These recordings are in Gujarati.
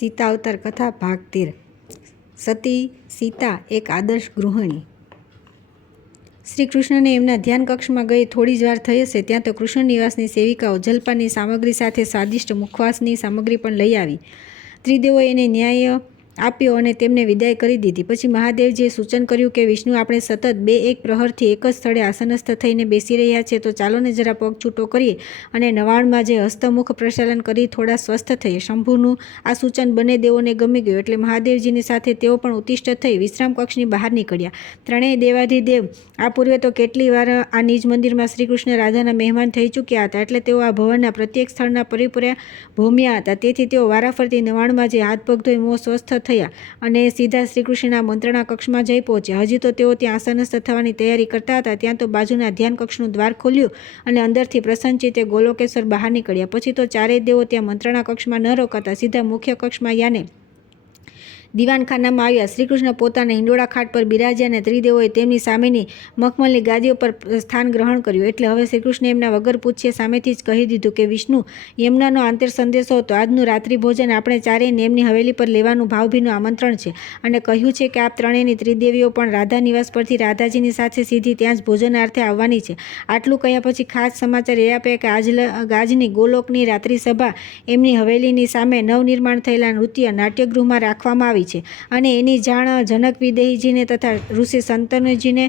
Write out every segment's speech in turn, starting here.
સીતા અવતાર કથા ભાગ 13. સતી સીતા એક આદર્શ ગૃહિણી. શ્રી કૃષ્ણને એમના ધ્યાન કક્ષમાં ગઈ થોડી જ વાર થઈ હશે ત્યાં તો કૃષ્ણ નિવાસની સેવિકાઓ જલપાનની સામગ્રી સાથે સ્વાદિષ્ટ મુખવાસની સામગ્રી પણ લઈ આવી. ત્રિદેવોએ એને ન્યાય આપ્યો અને તેમને વિદાય કરી દીધી. પછી મહાદેવજીએ સૂચન કર્યું કે વિષ્ણુ, આપણે સતત 2-1 પ્રહરથી એક જ સ્થળે આસનસ્થ થઈને બેસી રહ્યા છે, તો ચાલોને જરા પગ છૂટો કરીએ અને નવાણમાં જે હસ્તમુખ પ્રક્ષાલન કરી થોડા સ્વસ્થ થઈએ. શંભુનું આ સૂચન બંને દેવોને ગમી ગયું એટલે મહાદેવજીની સાથે તેઓ પણ ઉત્તિષ્ઠ થઈ વિશ્રામ કક્ષની બહાર નીકળ્યા. ત્રણેય દેવાધિદેવ આ પૂર્વે તો કેટલી વાર આ નિજ મંદિરમાં શ્રીકૃષ્ણ રાધાના મહેમાન થઈ ચૂક્યા હતા, એટલે તેઓ આ ભવનના પ્રત્યેક સ્થળના પરિપૂર્ણ ભૂમ્યા હતા. તેથી તેઓ વારાફરતી નવાણમાં જે હાથ પગ ધોઈ મોં સ્વસ્થ થયા અને સીધા શ્રીકૃષ્ણના મંત્રણા કક્ષમાં જઈ પહોંચ્યા. હજી તો તેઓ ત્યાં આસનસ્થ થવાની તૈયારી કરતા હતા ત્યાં તો બાજુના ધ્યાન કક્ષનું દ્વાર ખોલ્યું અને અંદરથી પ્રસન્નચિત્તે ગોલોકેશ્વર બહાર નીકળ્યા. પછી તો ચારેય દેવો ત્યાં મંત્રણા કક્ષમાં ન રોકાતા સીધા મુખ્ય કક્ષમાં યાને દીવાનખાનામાં આવ્યા. શ્રીકૃષ્ણ પોતાના હિંડોળા ખાટ પર બિરાજ્યા અને ત્રિદેવોએ તેમની સામેની મખમલની ગાદીઓ પર સ્થાન ગ્રહણ કર્યું. એટલે હવે શ્રીકૃષ્ણે એમના વગર પૂછ્યે સામેથી જ કહી દીધું કે વિષ્ણુ, યમુનાનો આંતર સંદેશો હતો. આજનું રાત્રિ ભોજન આપણે ચારેયને એમની હવેલી પર લેવાનું ભાવભીનું આમંત્રણ છે અને કહ્યું છે કે આપ ત્રણેયની ત્રિદેવીઓ પણ રાધા નિવાસ પરથી રાધાજીની સાથે સીધી ત્યાં જ ભોજનાર્થે આવવાની છે. આટલું કહ્યા પછી ખાસ સમાચાર એ આપ્યા કે આજની ગોલોકની રાત્રિ સભા એમની હવેલીની સામે નવનિર્માણ થયેલા નૃત્ય નાટ્યગૃહમાં રાખવામાં આવી છે અને એની જાણ જનક વિદેહીજીને તથા ઋષિ સંતનુજીને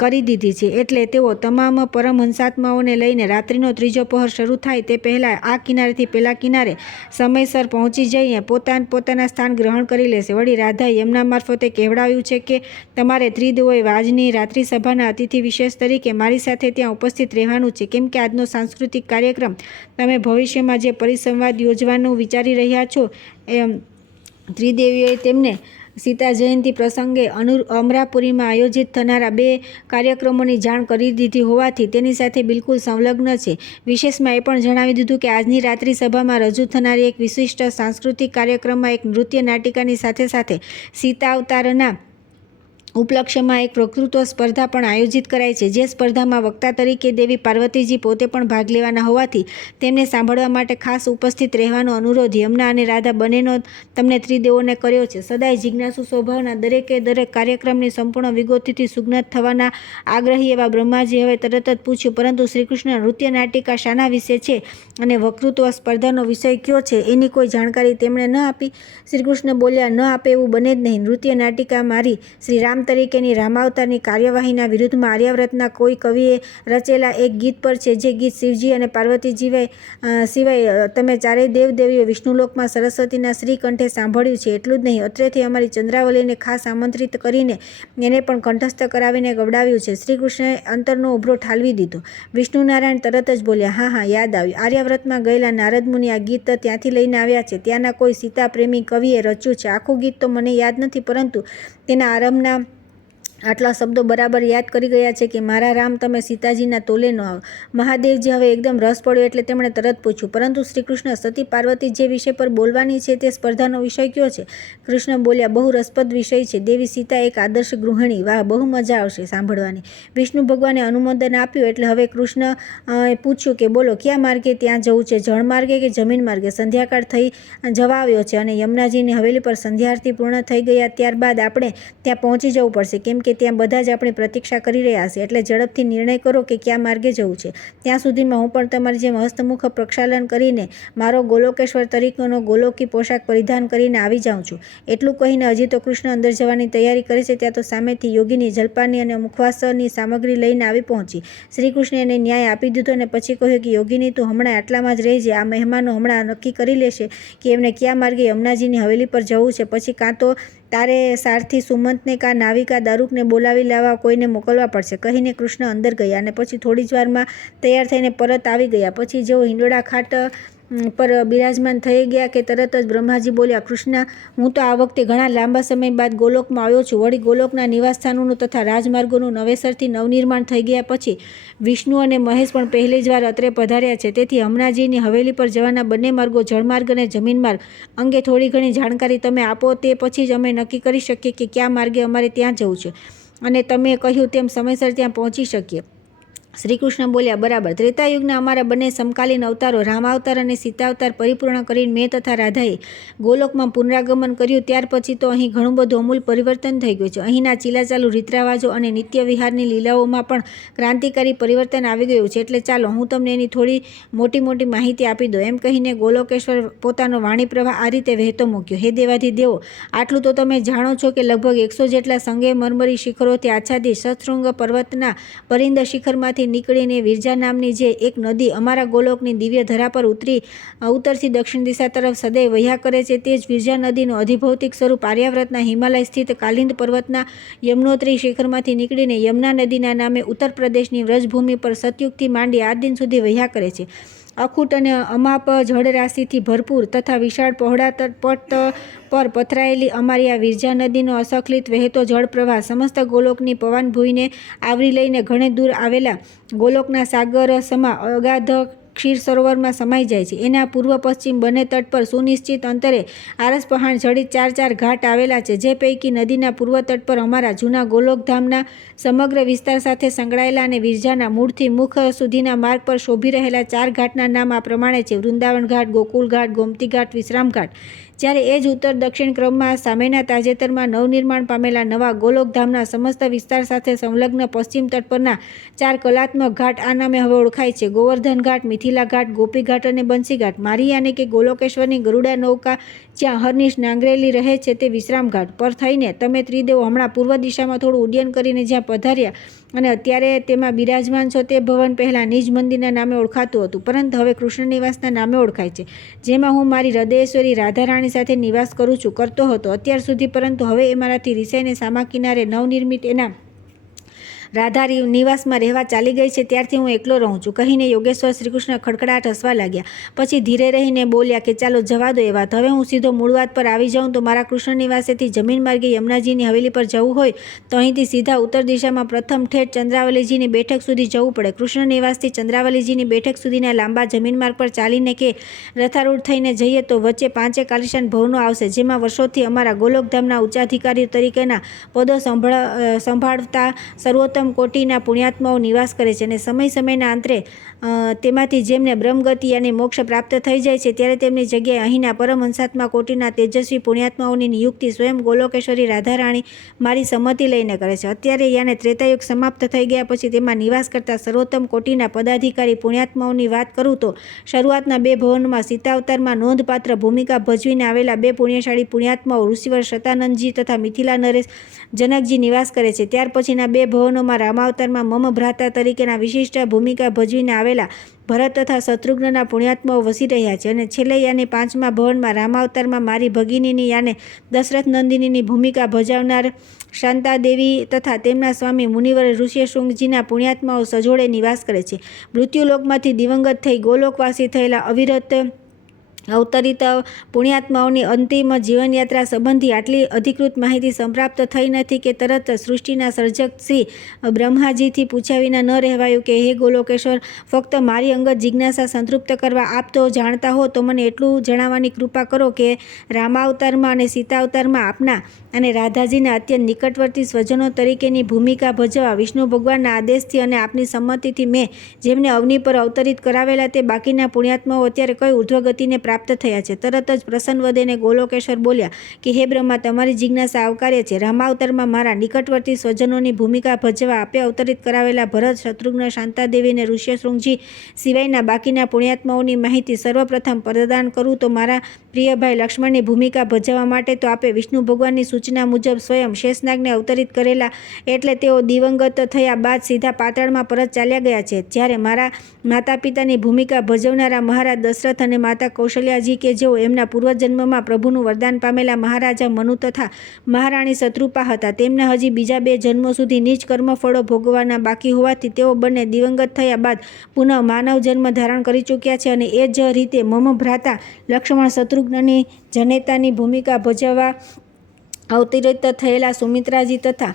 કરી દીધી છે. એટલે તેઓ તમામ પરમહંસાત્માઓને લઈને રાત્રિનો ત્રીજો પહોર શરૂ થાય તે પહેલાં આ કિનારેથી પેલા કિનારે સમયસર પહોંચી જઈને પોતાના સ્થાન ગ્રહણ કરી લેશે. વળી રાધાએ યમુના મારફતે કહેવડાવ્યું છે કે તમારે ત્રિદેવોએ આજની રાત્રિ સભાના અતિથિ વિશેષ તરીકે મારી સાથે ત્યાં ઉપસ્થિત રહેવાનું છે, કેમ કે આજનો સાંસ્કૃતિક કાર્યક્રમ તમે ભવિષ્યમાં જે પરિસંવાદ યોજવાનું વિચારી રહ્યા છો એમ ત્રિદેવીઓએ તેમને સીતા જયંતી પ્રસંગે અમરાપુરીમાં આયોજિત થનારા 2 કાર્યક્રમોની જાણ કરી દીધી હોવાથી તેની સાથે બિલકુલ સંલગ્ન છે. વિશેષમાં એ પણ જણાવી દીધું કે આજની રાત્રિ સભામાં રજૂ થનારી એક વિશિષ્ટ સાંસ્કૃતિક કાર્યક્રમમાં એક નૃત્ય નાટિકાની સાથે સાથે સીતા અવતારના ઉપલક્ષ્યમાં એક વક્તૃત્વ સ્પર્ધા પણ આયોજિત કરાઈ છે. જે સ્પર્ધામાં વક્તા તરીકે દેવી પાર્વતીજી પોતે પણ ભાગ લેવાના હોવાથી તેમને સાંભળવા માટે ખાસ ઉપસ્થિત રહેવાનો અનુરોધ યમુના અને રાધા બંનેનો તમને ત્રિદેવોને કર્યો છે. સદાય જિજ્ઞાસુ સ્વભાવના દરેકે દરેક કાર્યક્રમની સંપૂર્ણ વિગતોથી સુજ્ઞાત થવાના આગ્રહી એવા બ્રહ્માજી હવે તરત જ પૂછ્યું, પરંતુ શ્રીકૃષ્ણ, નૃત્ય નાટિકા શાના વિશે છે અને વક્તૃત્વ સ્પર્ધાનો વિષય કયો છે એની કોઈ જાણકારી તેમણે ન આપી. શ્રીકૃષ્ણ બોલ્યા, ન આપે એવું બને જ નહીં. નૃત્ય નાટિકા મારી શ્રી રામ તરીકેની રામાવતારની કાર્યવાહીના વિરુદ્ધમાં આર્યાવ્રતના કોઈ કવિએ રચેલા એક ગીત પર છે, જે ગીત શિવજી અને પાર્વતીજી સિવાય તમે ચારેય દેવદેવીઓ વિષ્ણુલોકમાં સરસ્વતીના શ્રીકંઠે સાંભળ્યું છે. એટલું જ નહીં, અત્રેથી અમારી ચંદ્રાવલીને ખાસ આમંત્રિત કરીને એને પણ કંઠસ્થ કરાવીને ગવડાવ્યું છે. શ્રીકૃષ્ણએ અંતરનો ઉભરો ઠાલવી દીધો. વિષ્ણુનારાયણ તરત જ બોલ્યા, હા હા, યાદ આવ્યું. આર્યાવ્રતમાં ગયેલા નારદ મુનિ આ ગીત ત્યાંથી લઈને આવ્યા છે. ત્યાંના કોઈ સીતા પ્રેમી કવિએ રચ્યું છે. આખું ગીત તો મને યાદ નથી, પરંતુ તેના આરંભના આટલા શબ્દો બરાબર યાદ કરી ગયા છે કે મારા રામ, તમે સીતાજીના તોલે ન આવો. મહાદેવજી હવે એકદમ રસ પડ્યો એટલે તેમણે તરત પૂછ્યું, પરંતુ શ્રીકૃષ્ણ, સતી પાર્વતી જે વિષય પર બોલવાની છે તે સ્પર્ધાનો વિષય કયો છે? કૃષ્ણ બોલ્યા, બહુ રસપ્રદ વિષય છે. દેવી સીતા એક આદર્શ ગૃહિણી. વાહ, બહુ મજા આવશે સાંભળવાની. વિષ્ણુ ભગવાને અનુમોદન આપ્યું એટલે હવે કૃષ્ણ પૂછ્યું કે બોલો, કયા માર્ગે ત્યાં જવું છે? જળ માર્ગે કે જમીન માર્ગે? સંધ્યાકાળ થઈ જવા આવ્યો છે અને યમુનાજીની હવેલી પર સંધ્યાઆરતી પૂર્ણ થઈ ગયા ત્યારબાદ આપણે ત્યાં પહોંચી જવું પડશે, કેમ કે ત્યાં બધા જ આપણી પ્રતીક્ષા કરી રહ્યા હશે. એટલે ઝડપથી નિર્ણય કરો કે કયા માર્ગે જવું છે. ત્યાં સુધીમાં હું પણ તમારી જેમ હસ્તમુખ પ્રક્ષાલન કરીને મારો ગોલોકેશ્વર તરીકેનો ગોલોકી પોશાક પરિધાન કરીને આવી જાઉં છું. એટલું કહીને હજી તો કૃષ્ણ અંદર જવાની તૈયારી કરે છે ત્યાં તો સામેથી યોગિની જલપાની અને મુખવાસની સામગ્રી લઈને આવી પહોંચી. શ્રીકૃષ્ણે એને ન્યાય આપી દીધો અને પછી કહ્યું કે યોગિની, તું હમણાં આટલામાં જ રહેજે. આ મહેમાનો હમણાં નક્કી કરી લેશે કે એમને કયા માર્ગે યમુનાજીની હવેલી પર જવું છે. પછી કાં તો તારે સારથી સુમંતને કાં નાવિકા દારૂકને બોલાવી લાવવા કોઈને મોકલવા પડશે, કહીને કૃષ્ણ અંદર ગયા અને પછી થોડી જ વારમાં તૈયાર થઈને પરત આવી ગયા. પછી જેઓ હિંડોળા ખાટ પર બિરાજમાન થઈ ગયા કે તરત જ બ્રહ્માજી બોલ્યા, કૃષ્ણ, હું તો આ વખતે ઘણા લાંબા સમય બાદ ગોલોકમાં આવ્યો છું. વળી ગોલોકના નિવાસસ્થાનોનું તથા રાજમાર્ગોનું નવેસરથી નવનિર્માણ થઈ ગયા પછી વિષ્ણુ અને મહેશ પણ પહેલી જ વાર અત્રે પધાર્યા છે. તેથી હમણાજીની હવેલી પર જવાના બંને માર્ગો, જળમાર્ગ અને જમીન માર્ગ અંગે થોડી ઘણી જાણકારી તમે આપો, તે પછી જ અમે નક્કી કરી શકીએ કે કયા માર્ગે અમારે ત્યાં જવું છે અને તમે કહ્યું તેમ સમયસર ત્યાં પહોંચી શકીએ. શ્રી કૃષ્ણ બોલ્યા, બરાબર. ત્રેતાયુગના અમારા બંને સમકાલીન અવતારો રામાવતાર અને સીતાવતાર પરિપૂર્ણ કરીને મેં તથા રાધાએ ગોલોકમાં પુનરાગમન કર્યું ત્યાર પછી તો અહીં ઘણું બધું અમૂલ પરિવર્તન થઈ ગયું છે. અહીંના ચીલાચાલુ રીતરાવાજો અને નિત્ય વિહારની લીલાઓમાં પણ ક્રાંતિકારી પરિવર્તન આવી ગયું છે. એટલે ચાલો હું તમને એની થોડી મોટી માહિતી આપી દઉં. એમ કહીને ગોલોકેશ્વર પોતાનો વાણી પ્રવાહ આ રીતે વહેતો મૂક્યો. હે દેવાધિદેવો, આટલું તો તમે જાણો છો કે લગભગ 100 જેટલા સંગે મરમરી શિખરોથી આચ્છાદિત શતશૃંગ પર્વતના પરિંદ શિખરમાંથી નીકળીને વિરજા નામની જે એક નદી અમારા ગોલોકની દિવ્ય ધરા પર ઉત્તરથી દક્ષિણ દિશા તરફ સદૈવ વહ્યા કરે છે. તે જ વિરજા નદીનું અધિભૌતિક સ્વરૂપ આર્યાવ્રતના હિમાલય સ્થિત કાલિંદ પર્વતના યમનોત્રી શિખરમાંથી નીકળીને યમુના નદીના નામે ઉત્તર પ્રદેશની વ્રજભૂમિ પર સતયુગથી માંડી આજ દિન સુધી વહ્યા કરે છે. અખૂટ અને અમાપ જળરાશિથી ભરપૂર તથા વિશાળ પહોળા તટપટ પર પથરાયેલી અમારી આ વિરજા નદીનો અસંખલિત વહેતો જળપ્રવાહ સમસ્ત ગોલોકની પવનભૂમિને આવરી લઈને ઘણે દૂર આવેલા ગોલોકના સાગર સમા અગાધ ક્ષીર સરોવરમાં સમાઈ જાય છે. એના પૂર્વ પશ્ચિમ બંને તટ પર સુનિશ્ચિત અંતરે આરસપહાણ જડિત 4 ઘાટ આવેલા છે, જે પૈકી નદીના પૂર્વ તટ પર અમારા જૂના ગોલોકધામના સમગ્ર વિસ્તાર સાથે સંકળાયેલા અને વિરજાના મૂળથી મુખ સુધીના માર્ગ પર શોભી રહેલા 4 ઘાટના નામ આ પ્રમાણે છે: વૃંદાવન ઘાટ, ગોકુલ ઘાટ, ગોમતી ઘાટ, વિશ્રામ ઘાટ. જ્યારે એ જ ઉત્તર દક્ષિણ ક્રમમાં સામેના તાજેતરમાં નવનિર્માણ પામેલા નવા ગોલોકધામના સમસ્ત વિસ્તાર સાથે સંલગ્ન પશ્ચિમ તટ પરના 4 કલાત્મક ઘાટ આ નામે હવે ઓળખાય છે: ગોવર્ધન ઘાટ, મિથિલા ઘાટ, ગોપી ઘાટ અને બંસી ઘાટ. મારી યાને કે ગોલોકેશ્વરની ગરુડા નૌકા જ્યાં હરનિશ નાંગરેલી રહે છે તે વિશ્રામ ઘાટ પર થઈને તમે ત્રિદેવો હમણાં પૂર્વ દિશામાં થોડું ઉડ્ડયન કરીને જ્યાં પધાર્યા અને અત્યારે તેમાં બિરાજમાન છો તે ભવન પહેલાં નિજ મંદિરના નામે ઓળખાતું હતું, પરંતુ હવે કૃષ્ણ નિવાસના નામે ઓળખાય છે, જેમાં હું મારી હૃદયેશ્વરી રાધારાણી સાથે નિવાસ કરતો હતો અત્યાર સુધી, પરંતુ હવે એ મારાથી રિસાઈને સામા કિનારે નવનિર્મિત એના રાધા નિવાસમાં રહેવા ચાલી ગઈ છે. ત્યારથી હું એકલો રહું છું. કહીને યોગેશ્વર શ્રીકૃષ્ણ ખડખડાટ હસવા લાગ્યા. પછી ધીરે રહીને બોલ્યા કે ચાલો જવા દો એ વાત. હવે હું સીધો મૂળ વાત પર આવી જાઉં તો મારા કૃષ્ણ નિવાસેથી જમીન માર્ગે યમુનાજીની હવેલી પર જવું હોય તો અહીંથી સીધા ઉત્તર દિશામાં પ્રથમ ઠેઠ ચંદ્રાવલીજીની બેઠક સુધી જવું પડે. કૃષ્ણ નિવાસથી ચંદ્રાવલીજીની બેઠક સુધીના લાંબા જમીન માર્ગ પર ચાલીને કે રથારૂઢ થઈને જઈએ તો વચ્ચે 5 આલિશાન ભવનો આવશે, જેમાં વર્ષોથી અમારા ગોલોકધામના ઉચ્ચાધિકારી તરીકેના પદો સંભાળતા સર્વોત્તમ કોટીના પુણ્યાત્માઓ નિવાસ કરે છે અને સમયના અંતરે તેમાંથી જેમને બ્રહ્મગતિ અને મોક્ષ પ્રાપ્ત થઈ જાય છે ત્યારે તેમની જગ્યાએ અહીંના પરમહંસાત્મા કોટીના તેજસ્વી પુણ્યાત્માઓની નિયુક્તિ સ્વયં ગોલોકેશ્વરી રાધારાણી મારી સંમતિ લઈને કરે છે. અત્યારે યાને ત્રેતાયુગ સમાપ્ત થઈ ગયા પછી તેમાં નિવાસ કરતા સર્વોત્તમ કોટીના પદાધિકારી પુણ્યાત્માઓની વાત કરું તો શરૂઆતના 2 ભવનોમાં સીતાવતારમાં નોંધપાત્ર ભૂમિકા ભજવીને આવેલા 2 પુણ્યશાળી પુણ્યાત્માઓ ઋષિવર શતાનંદજી તથા મિથિલા નરેશ જનકજી નિવાસ કરે છે. ત્યાર પછીના 2 ભવનોમાં રામાવતારમાં મમ ભ્રાતા તરીકેના વિશિષ્ટ ભૂમિકા ભજવીને આવેલા ભરત તથા શત્રુઘ્નના પુણ્યાત્માઓ વસી રહ્યા છે અને છેલ્લે યાને 5મા ભવનમાં રામાવતારમાં મારી ભગિનીની યાને દશરથ નંદિનીની ભૂમિકા ભજવનાર શાંતાદેવી તથા તેમના સ્વામી મુનિવર ઋષ્યશૃંગજીના પુણ્યાત્માઓ સજોડે નિવાસ કરે છે. મૃત્યુલોકમાંથી દિવંગત થઈ ગોલોકવાસી થયેલા અવિરત અવતરિત પુણ્યાત્માઓની અંતિમ જીવનયાત્રા સંબંધી આટલી અધિકૃત માહિતી સંપ્રાપ્ત થઈ નથી કે તરત સૃષ્ટિના સર્જક શ્રી બ્રહ્માજીથી પૂછ્યા વિના ન રહેવાયું કે હે ગોલોકેશ્વર, ફક્ત મારી અંગત જિજ્ઞાસા સંતૃપ્ત કરવા આપ તો જાણતા હો તો મને એટલું જણાવવાની કૃપા કરો કે રામાવતારમાં અને સીતાવતારમાં આપના અને રાધાજીના અત્યંત નિકટવર્તી સ્વજનો તરીકેની ભૂમિકા ભજવવા વિષ્ણુ ભગવાનના આદેશથી અને આપની સંમતિથી મેં જેમને અવની પર અવતરિત કરાવેલા તે બાકીના પુણ્યાત્માઓ અત્યારે કઈ ઉર્ધ્વગતિને પ્રાપ્ત થયા છે. તરત જ પ્રસન્ન વદને ગોલોકેશ્વર બોલ્યા કે હે બ્રહ્મા, તમારી જિજ્ઞાસા આવકાર્ય છે. રામાવતારમાં મારા નિકટવર્તી સ્વજનોની ભૂમિકા ભજવા આપે અવતરિત કરાવેલા ભરત, શત્રુઘ્ન, શાંતાદેવી અને ઋષ્યશૃંગજી સિવાયના બાકીના પુણ્યાત્માઓની માહિતી સર્વપ્રથમ પ્રદાન કરું તો મારા પ્રિય ભાઈ લક્ષ્મણની ભૂમિકા ભજવવા માટે તો આપે વિષ્ણુ ભગવાનની સૂચના મુજબ સ્વયં શેષનાગને અવતરિત કરેલા, એટલે તેઓ દિવંગત થયા બાદ સીધા પાતાળમાં પરત ચાલ્યા ગયા છે. જ્યારે મારા માતા પિતાની ભૂમિકા ભજવનારા મહારાજ દશરથ અને માતા કૌશલ્યાજી કે જેઓ એમના પૂર્વજન્મમાં પ્રભુનું વરદાન પામેલા મહારાજા મનુ તથા મહારાણી શત્રુપા હતા, તેમના હજી બીજા 2 જન્મો સુધી નીચ કર્મફળો ભોગવવાના બાકી હોવાથી તેઓ બંને દિવંગત થયા બાદ પુનઃ માનવ જન્મ ધારણ કરી ચૂક્યા છે અને એ જ રીતે મમ ભ્રાતા લક્ષ્મણ શત્રુઘ્નની જનેતાની ભૂમિકા ભજવવા અવતરિત થયેલા સુમિત્રાજી તથા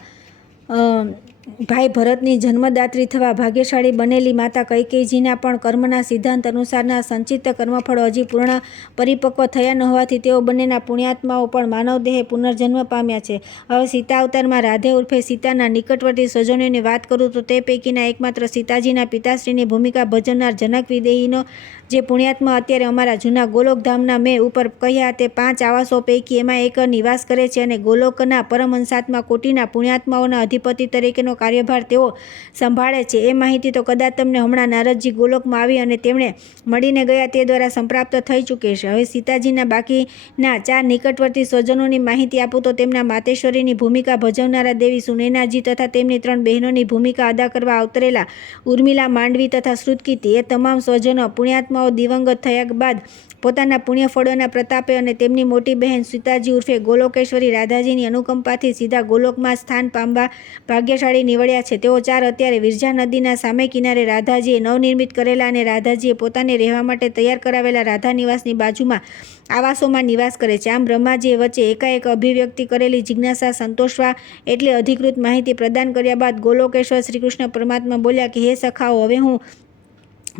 ભાઈ ભરતની જન્મદાત્રી થવા ભાગ્યશાળી બનેલી માતા કૈકેયીજીના પણ કર્મના સિદ્ધાંત અનુસારના સંચિત કર્મફળો હજી પૂર્ણ પરિપક્વ થયા ન હોવાથી તેઓ બંનેના પુણ્યાત્માઓ પણ માનવદેહે પુનર્જન્મ પામ્યા છે. હવે સીતા અવતારમાં રાધે ઉર્ફે સીતાના નિકટવર્તી સ્વજનોની વાત કરું તો તે પૈકીના એકમાત્ર સીતાજીના પિતાશ્રીની ભૂમિકા ભજવનાર જનક વિદેહીનો જે પુણ્યાત્મા અત્યારે અમારા જૂના ગોલોકધામના મેં ઉપર કહ્યા તે 5 આવાસો પૈકી એમાં એક નિવાસ કરે છે અને ગોલોકના પરમહંસાત્મા કોટીના પુણ્યાત્માઓના અધિપતિ તરીકેનો કાર્યભાર તેઓ સંભાળે છે. એ માહિતી તો કદાચ તમને હમણાં નારદજી ગોલોકમાં આવી અને તેમણે મળીને ગયા તે દ્વારા સંપ્રાપ્ત થઈ ચૂકી છે. હવે સીતાજીના બાકીના 4 નિકટવર્તી સ્વજનોની માહિતી આપું તો તેમના માતેશ્વરીની ભૂમિકા ભજવનારા દેવી સુનૈનાજી તથા તેમની 3 બહેનોની ભૂમિકા અદા કરવા અવતરેલા ઉર્મિલા, માંડવી તથા શ્રુતકીર્તિ એ તમામ સ્વજનો પુણ્યાત્માઓ દિવંગત થયા બાદ પોતાના પુણ્યફળોના પ્રતાપે અને તેમની મોટી બહેન સીતાજી ઉર્ફે ગોલોકેશ્વરી રાધાજીની અનુકંપાથી સીધા ગોલોકમાં સ્થાન પામવા ભાગ્યશાળી નીવડ્યા છે. તેઓ 4 અત્યારે વિરજા નદીના સામે કિનારે રાધાજીએ નવનિર્મિત કરેલા અને રાધાજીએ પોતાને રહેવા માટે તૈયાર કરાવેલા રાધા નિવાસની બાજુમાં આવાસોમાં નિવાસ કરે છે. આમ બ્રહ્માજીએ વચ્ચે એકાએક અભિવ્યક્તિ કરેલી જિજ્ઞાસા સંતોષવા એટલે અધિકૃત માહિતી પ્રદાન કર્યા બાદ ગોલોકેશ્વર શ્રીકૃષ્ણ પરમાત્મા બોલ્યા કે હે સખાઓ, હવે હું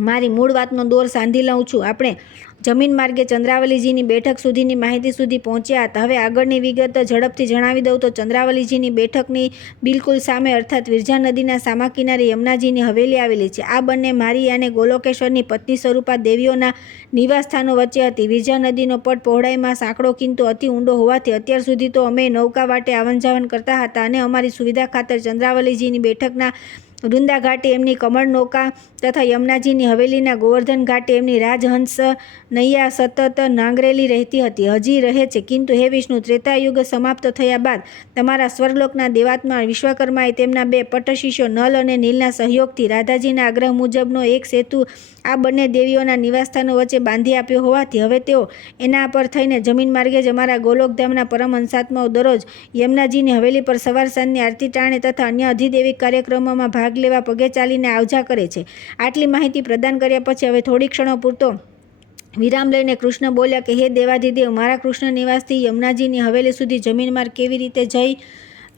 મારી મૂળ વાતનો દોર સાંધી લઉં છું. આપણે જમીન માર્ગે ચંદ્રાવલીજીની બેઠક સુધીની માહિતી સુધી પહોંચ્યા હતા. હવે આગળની વિગત ઝડપથી જણાવી દઉં તો ચંદ્રાવલીજીની બેઠકની બિલકુલ સામે અર્થાત વિરજા નદીના સામા કિનારે યમુનાજીની હવેલી આવેલી છે. આ બંને મારી અને ગોલોકેશ્વરની પત્ની સ્વરૂપા દેવીઓના નિવાસસ્થાનો વચ્ચે હતી. વિરજા નદીનો પટ પહોળાઈમાં સાંકડો કિંતુ અતિ ઊંડો હોવાથી અત્યાર સુધી તો અમે નૌકા વાટે આવન જાવન કરતા હતા અને અમારી સુવિધા ખાતર ચંદ્રાવલીજીની બેઠકના વૃંદા ઘાટે એમની કમળ નૌકા તથા યમુનાજીની હવેલીના ગોવર્ધન ઘાટે એમની રાજહંસ નૈયા સતત નાંગરેલી રહેતી હતી, હજી રહે છે. કિંતુ હે વિષ્ણુ, ત્રેતાયુગ સમાપ્ત થયા બાદ તમારા સ્વર્ગલોકના દેવાત્મા વિશ્વકર્માએ તેમના 2 પટ્ટશિષ્યો નલ અને નીલના સહયોગથી રાધાજીના આગ્રહ મુજબનો એક સેતુ આ બંને દેવીઓના નિવાસસ્થાનો વચ્ચે બાંધી આપ્યો હોવાથી હવે તેઓ એના પર થઈને જમીન માર્ગે જ અમારા ગોલોકધામના પરમહંસાત્માઓ દરરોજ યમુનાજીની હવેલી પર સવાર સાંજની આરતી ટાણે તથા અન્ય અધિદેવિક કાર્યક્રમોમાં ભાગ લેવા પગે ચાલીને આવજા કરે છે. આટલી માહિતી પ્રદાન કર્યા પછી હવે થોડી ક્ષણો પૂરતો વિરામ લઈને કૃષ્ણ બોલ્યા કે હે દેવાધિદેવ, મારા કૃષ્ણ નિવાસથી યમુનાજીની હવેલી સુધી જમીન માર્ગ કેવી રીતે જઈ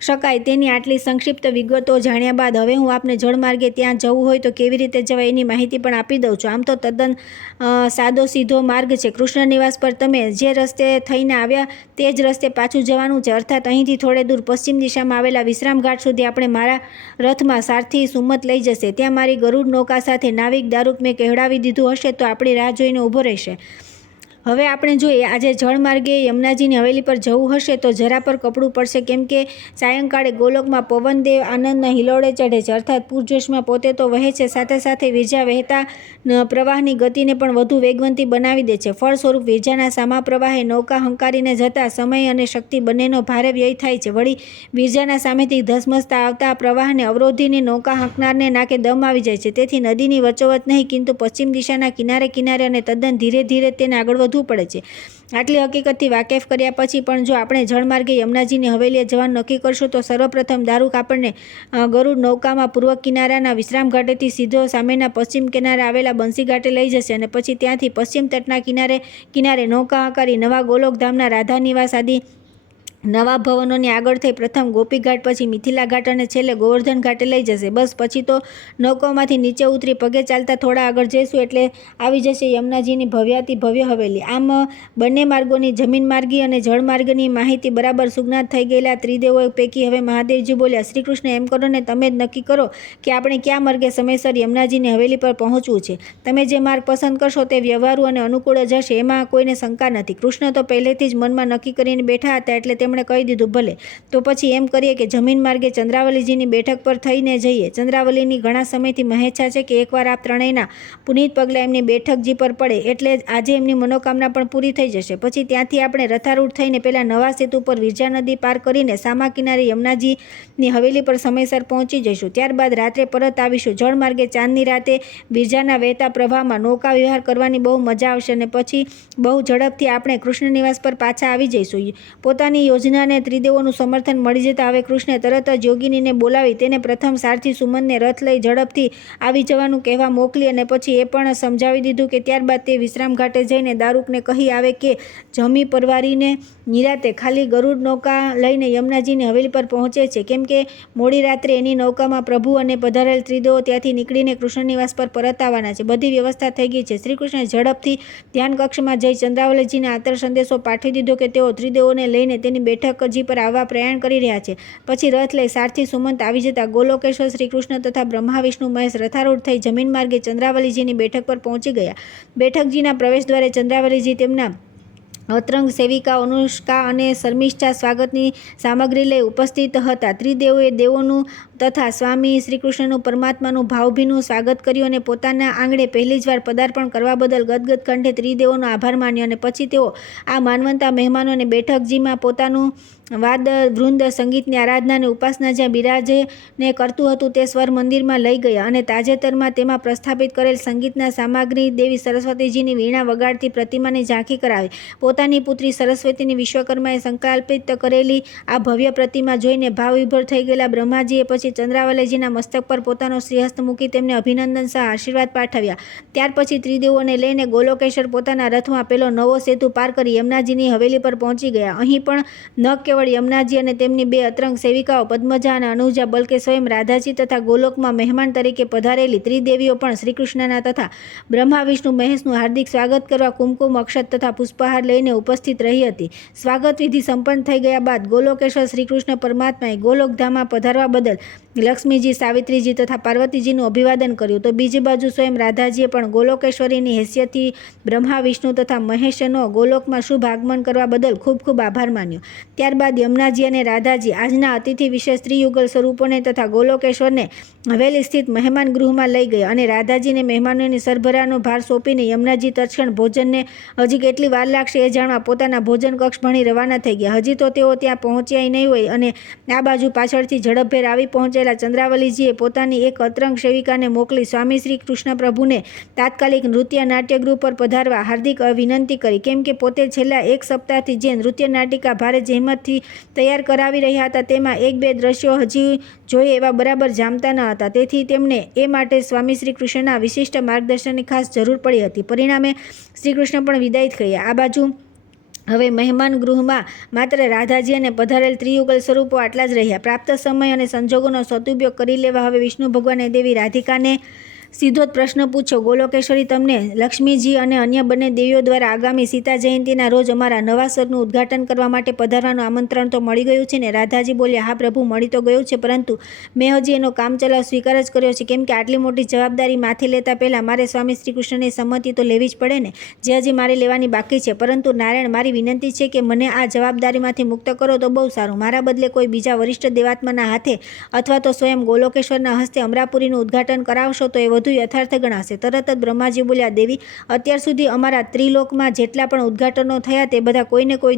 શકાય તેની આટલી સંક્ષિપ્ત વિગતો જાણ્યા બાદ હવે હું આપને જળમાર્ગે ત્યાં જવું હોય તો કેવી રીતે જવાય એની માહિતી પણ આપી દઉં છું. આમ તો તદ્દન સાદો સીધો માર્ગ છે. કૃષ્ણ નિવાસ પર તમે જે રસ્તે થઈને આવ્યા તે જ રસ્તે પાછું જવાનું છે. અર્થાત અહીંથી થોડે દૂર પશ્ચિમ દિશામાં આવેલા વિશ્રામ ઘાટ સુધી આપણે મારા રથમાં સારથી સુમત લઈ જશે. ત્યાં મારી ગરુડ નૌકા સાથે નાવિક દારૂક મેં કહેવડાવી દીધું હશે તો આપણી રાહ જોઈને ઊભો રહેશે. હવે આપણે જોઈએ આજે જળમાર્ગે યમુનાજીની હવેલી પર જવું હશે તો જરા પર કપડું પડશે, કેમ કે સાયંકાળે ગોલોકમાં પવનદેવ આનંદના હિલોળે ચઢે છે. અર્થાત પૂરજોશમાં પોતે તો વહે છે, સાથે સાથે વિરજા વહેતા પ્રવાહની ગતિને પણ વધુ વેગવંતી બનાવી દે છે. ફળ સ્વરૂપ વિરજાના સામા પ્રવાહે નૌકા હંકારીને જતા સમય અને શક્તિ બંનેનો ભારે વ્યય થાય છે. વળી વિરજાના સામેથી ધસમસતા આવતા પ્રવાહને અવરોધીને નૌકા હાંકનારને નાકે દમ આવી જાય છે. તેથી નદીની વચ્ચોવચ નહીં કિંતુ પશ્ચિમ દિશાના કિનારે કિનારે અને તદ્દન ધીરે ધીરે તેને આગળ વધવું પડે છે. આટલી હકીકતથી વાકેફ કર્યા પછી પણ જો આપણે જળમાર્ગે યમુનાજીની હવેલીએ જવાનું નક્કી કરશું તો સર્વપ્રથમ દારૂક આપણને ગરુડ નૌકામાં પૂર્વ કિનારાના વિશ્રામ ઘાટેથી સીધો સામેના પશ્ચિમ કિનારે આવેલા બંસી ઘાટે લઈ જશે અને પછી ત્યાંથી પશ્ચિમ તટના કિનારે નૌકા હંકારી નવા ગોલોકધામના રાધા નિવાસ આદિ નવા ભવનોની આગળ થઈ પ્રથમ ગોપીઘાટ, પછી મિથિલા ઘાટ અને છેલ્લે ગોવર્ધન ઘાટે લઈ જશે. બસ પછી તો નૌકામાંથી નીચે ઉતરી પગે ચાલતા થોડા આગળ જઈશું એટલે આવી જશે યમુનાજીની ભવ્યાતિ ભવ્ય હવેલી. આમ બંને માર્ગોની જમીન માર્ગી અને જળમાર્ગની માહિતી બરાબર સુજ્ઞાત થઈ ગયેલા ત્રિદેવો પૈકી હવે મહાદેવજી બોલ્યા, શ્રી કૃષ્ણ, એમ કરો ને તમે જ નક્કી કરો કે આપણે કયા માર્ગે સમયસર યમુનાજીની હવેલી પર પહોંચવું છે. તમે જે માર્ગ પસંદ કરશો તે વ્યવહારુ અને અનુકૂળ જ હશે, એમાં કોઈને શંકા નથી. કૃષ્ણ તો પહેલેથી જ મનમાં નક્કી કરીને બેઠા હતા એટલે તેમણે કહી દીધું, ભલે તો પછી એમ કરીએ કે જમીન માર્ગે ચંદ્રાવલીજીની બેઠક પર થઈને જઈએ. ચંદ્રાવલીની ઘણા સમયથી મહેચ્છા છે કે એકવાર આપ ત્રણેયના પુનીત પગલાં એમની બેઠકજી પર પડે એટલે આજે એમની મનોકામના પણ પૂરી થઈ જશે. પછી ત્યાંથી આપણે રથારૂઢ થઈને પેલા નવા સેતુ પર વિરજા નદી પાર કરીને સામા કિનારે યમુનાજીની હવેલી પર સમયસર પહોંચી જઈશું. ત્યારબાદ રાત્રે પરત આવીશું. જળમાર્ગે ચાંદની રાતે વિરજાના વહેતા પ્રવાહમાં નૌકા વિહાર કરવાની બહુ મજા આવશે અને પછી બહુ ઝડપથી આપણે કૃષ્ણ નિવાસ પર પાછા આવી જઈશું. પોતાની યોજનાને ત્રિદેવોનું સમર્થન મળી જતા હવે કૃષ્ણે તરત જ યોગિનીને બોલાવી તેને પ્રથમ સારથી સુમનને રથ લઈ ઝડપથી આવી જવાનું કહેવા મોકલી અને પછી એ પણ સમજાવી દીધું કે ત્યારબાદ તે વિશ્રામ ઘાટે જઈને દારૂકને કહી આવે કે જમી પરવારીને નિરાતે ખાલી ગરુડ નૌકા લઈને યમુનાજીની હવેલી પર પહોંચે છે, કેમ કે મોડી રાત્રે એની નૌકામાં પ્રભુ અને પધારેલ ત્રિદેવો ત્યાંથી નીકળીને કૃષ્ણ નિવાસ પર પરત આવવાના છે. બધી વ્યવસ્થા થઈ ગઈ છે. શ્રી કૃષ્ણે ઝડપથી ધ્યાન કક્ષમાં જઈ ચંદ્રાવલીજીને આંતર સંદેશો પાઠવી દીધો કે તેઓ ત્રિદેવોને લઈને તેની બેઠકજી પર આવવા પ્રયાણ કરી રહ્યા છે. પછી રથ લઈ સારથી સુમંત આવી જતા ગોલોકેશ્વર શ્રી કૃષ્ણ તથા બ્રહ્મા વિષ્ણુ મહેશ રથારૂઢ થઈ જમીન માર્ગે ચંદ્રાવલીજીની બેઠક પર પહોંચી ગયા. બેઠકજીના પ્રવેશ દ્વારે ચંદ્રાવલીજી તેમના અતરંગ સેવિકાઓ અનુષ્કા અને શર્મિષ્ઠા સ્વાગતની સામગ્રી લઈ ઉપસ્થિત હતા. ત્રિદેવોએ દેવોનું તથા સ્વામી શ્રીકૃષ્ણનું પરમાત્માનું ભાવભીનું સ્વાગત કર્યું અને પોતાના આંગણે પહેલી જ વાર પદાર્પણ કરવા બદલ ગદગદ કંઠે ત્રિદેવોનો આભાર માન્યો. અને પછી તેઓ આ માનવંતા મહેમાનોને બેઠકજીમાં પોતાનું વાદ વૃંદ સંગીતની આરાધના અને ઉપાસના જ્યાં બિરાજને કરતું હતું તે સ્વર મંદિરમાં લઈ ગયા અને તાજેતરમાં તેમાં પ્રસ્થાપિત કરેલ સંગીતના સામગ્રી દેવી સરસ્વતીજીની વીણા વગાડતી પ્રતિમાની ઝાંખી કરાવી. પોતાની પુત્રી સરસ્વતીની વિશ્વકર્માએ સંકલ્પિત કરેલી આ ભવ્ય પ્રતિમા જોઈને ભાવવિભોર થઈ ગયેલા બ્રહ્માજીએ પછી ચંદ્રાવલીજીના મસ્તક પર પોતાનો શ્રીહસ્ત મૂકી તેમને અભિનંદન સહ આશીર્વાદ પાઠવ્યા. ત્યાર પછી ત્રિદેવોને લઈને ગોલોકેશ્વર પોતાના રથમાં પેલો નવો સેતુ પાર કરી યમુનાજીની હવેલી પર પહોંચી ગયા. અહીં પણ ન કેવળ યમુનાજી અને તેમની બે અતરંગ સેવિકાઓ પદ્મજા અને અનુજા બલકે સ્વયં રાધાજી તથા ગોલોકમાં મહેમાન તરીકે પધારેલી ત્રિદેવીઓ પણ શ્રીકૃષ્ણના તથા બ્રહ્મા વિષ્ણુ મહેશનું હાર્દિક સ્વાગત કરવા કુમકુમ અક્ષત તથા પુષ્પહાર લઈને ઉપસ્થિત રહી હતી. સ્વાગત વિધિ સંપન્ન થઈ ગયા બાદ ગોલોકેશ્વર શ્રીકૃષ્ણ પરમાત્માએ ગોલોકધામમાં પધારવા બદલ લક્ષ્મીજી, સાવિત્રીજી તથા પાર્વતીજીનું અભિવાદન કર્યું. તો બીજી બાજુ સ્વયં રાધાજીએ પણ ગોલોકેશ્વરીની હેસિયતથી બ્રહ્મા વિષ્ણુ તથા મહેશનો ગોલોકમાં શુભ આગમન કરવા બદલ ખૂબ ખૂબ આભાર માન્યો. ત્યારબાદ યમુનાજી અને રાધાજી આજના અતિથિ વિશેષ ત્રિયુગલ સ્વરૂપોને તથા ગોલોકેશ્વરને હવેલી સ્થિત મહેમાન ગૃહમાં લઈ ગયા અને રાધાજીને મહેમાનોની સરભરાનો ભાર સોંપીને યમુનાજી તત્ક્ષણ ભોજનને હજી કેટલી વાર લાગશે એ જાણવા પોતાના ભોજન કક્ષ ભણી રવાના થઈ ગયા. હજી તો તેઓ ત્યાં પહોંચ્યા નહીં હોય અને આ બાજુ પાછળથી ઝડપભેર આવી પહોંચેલા ચંદ્રાવલીજીએ પોતાની એક અતરંગ સેવિકાને મોકલી સ્વામી શ્રી કૃષ્ણ પ્રભુને તાત્કાલિક નૃત્ય નાટ્યગૃહ પર પધારવા હાર્દિક વિનંતી કરી, કેમ કે પોતે છેલ્લા એક સપ્તાહથી જે નૃત્ય નાટિકા ભારે જહેમતથી તૈયાર કરાવી રહ્યા હતા તેમાં એક બે દ્રશ્યો હજી જોઈએ એવા બરાબર જામતા ન હતા. તેથી તેમને એ માટે સ્વામી શ્રી કૃષ્ણના વિશિષ્ટ માર્ગદર્શનની ખાસ જરૂર પડી હતી. પરિણામે શ્રીકૃષ્ણ પણ વિદાય થયા. આ બાજુ હવે મહેમાન ગૃહમાં માત્ર રાધાજી અને પધારેલ ત્રિયુગલ સ્વરૂપો આટલા જ રહ્યા. પ્રાપ્ત સમય અને સંજોગોનો સદુપયોગ કરી લેવા હવે વિષ્ણુ ભગવાને દેવી રાધિકાને સીધો જ પ્રશ્ન પૂછ્યો, ગોલોકેશ્વરી, તમને લક્ષ્મીજી અને અન્ય બંને દેવીઓ દ્વારા આગામી સીતા જયંતીના રોજ અમારા નવા સ્વરનું ઉદ્ઘાટન કરવા માટે પધારવાનું આમંત્રણ તો મળી ગયું છે ને? રાધાજી બોલ્યા, હા પ્રભુ, મળી તો ગયું છે, પરંતુ મેં હજી એનો કામચલાઉ સ્વીકાર જ કર્યો છે, કેમ કે આટલી મોટી જવાબદારી માથે લેતા પહેલાં મારે સ્વામી શ્રી કૃષ્ણની સંમતિ તો લેવી જ પડે ને, જે હજી મારે લેવાની બાકી છે. પરંતુ નારાયણ, મારી વિનંતી છે કે મને આ જવાબદારીમાંથી મુક્ત કરો તો બહુ સારું. મારા બદલે કોઈ બીજા વરિષ્ઠ દેવાત્માના હાથે અથવા તો સ્વયં ગોલોકેશ્વરના હસ્તે અમરાપુરીનું ઉદ્ઘાટન કરાવશો તો એ વધુ યથાર્થ ગણાશે. તરત જ બ્રહ્માજી બોલ્યા, દેવી, અત્યાર સુધી અમારા ત્રિલોકમાં જેટલા પણ ઉદ્ઘાટનો થયા તે બધા કોઈને કોઈ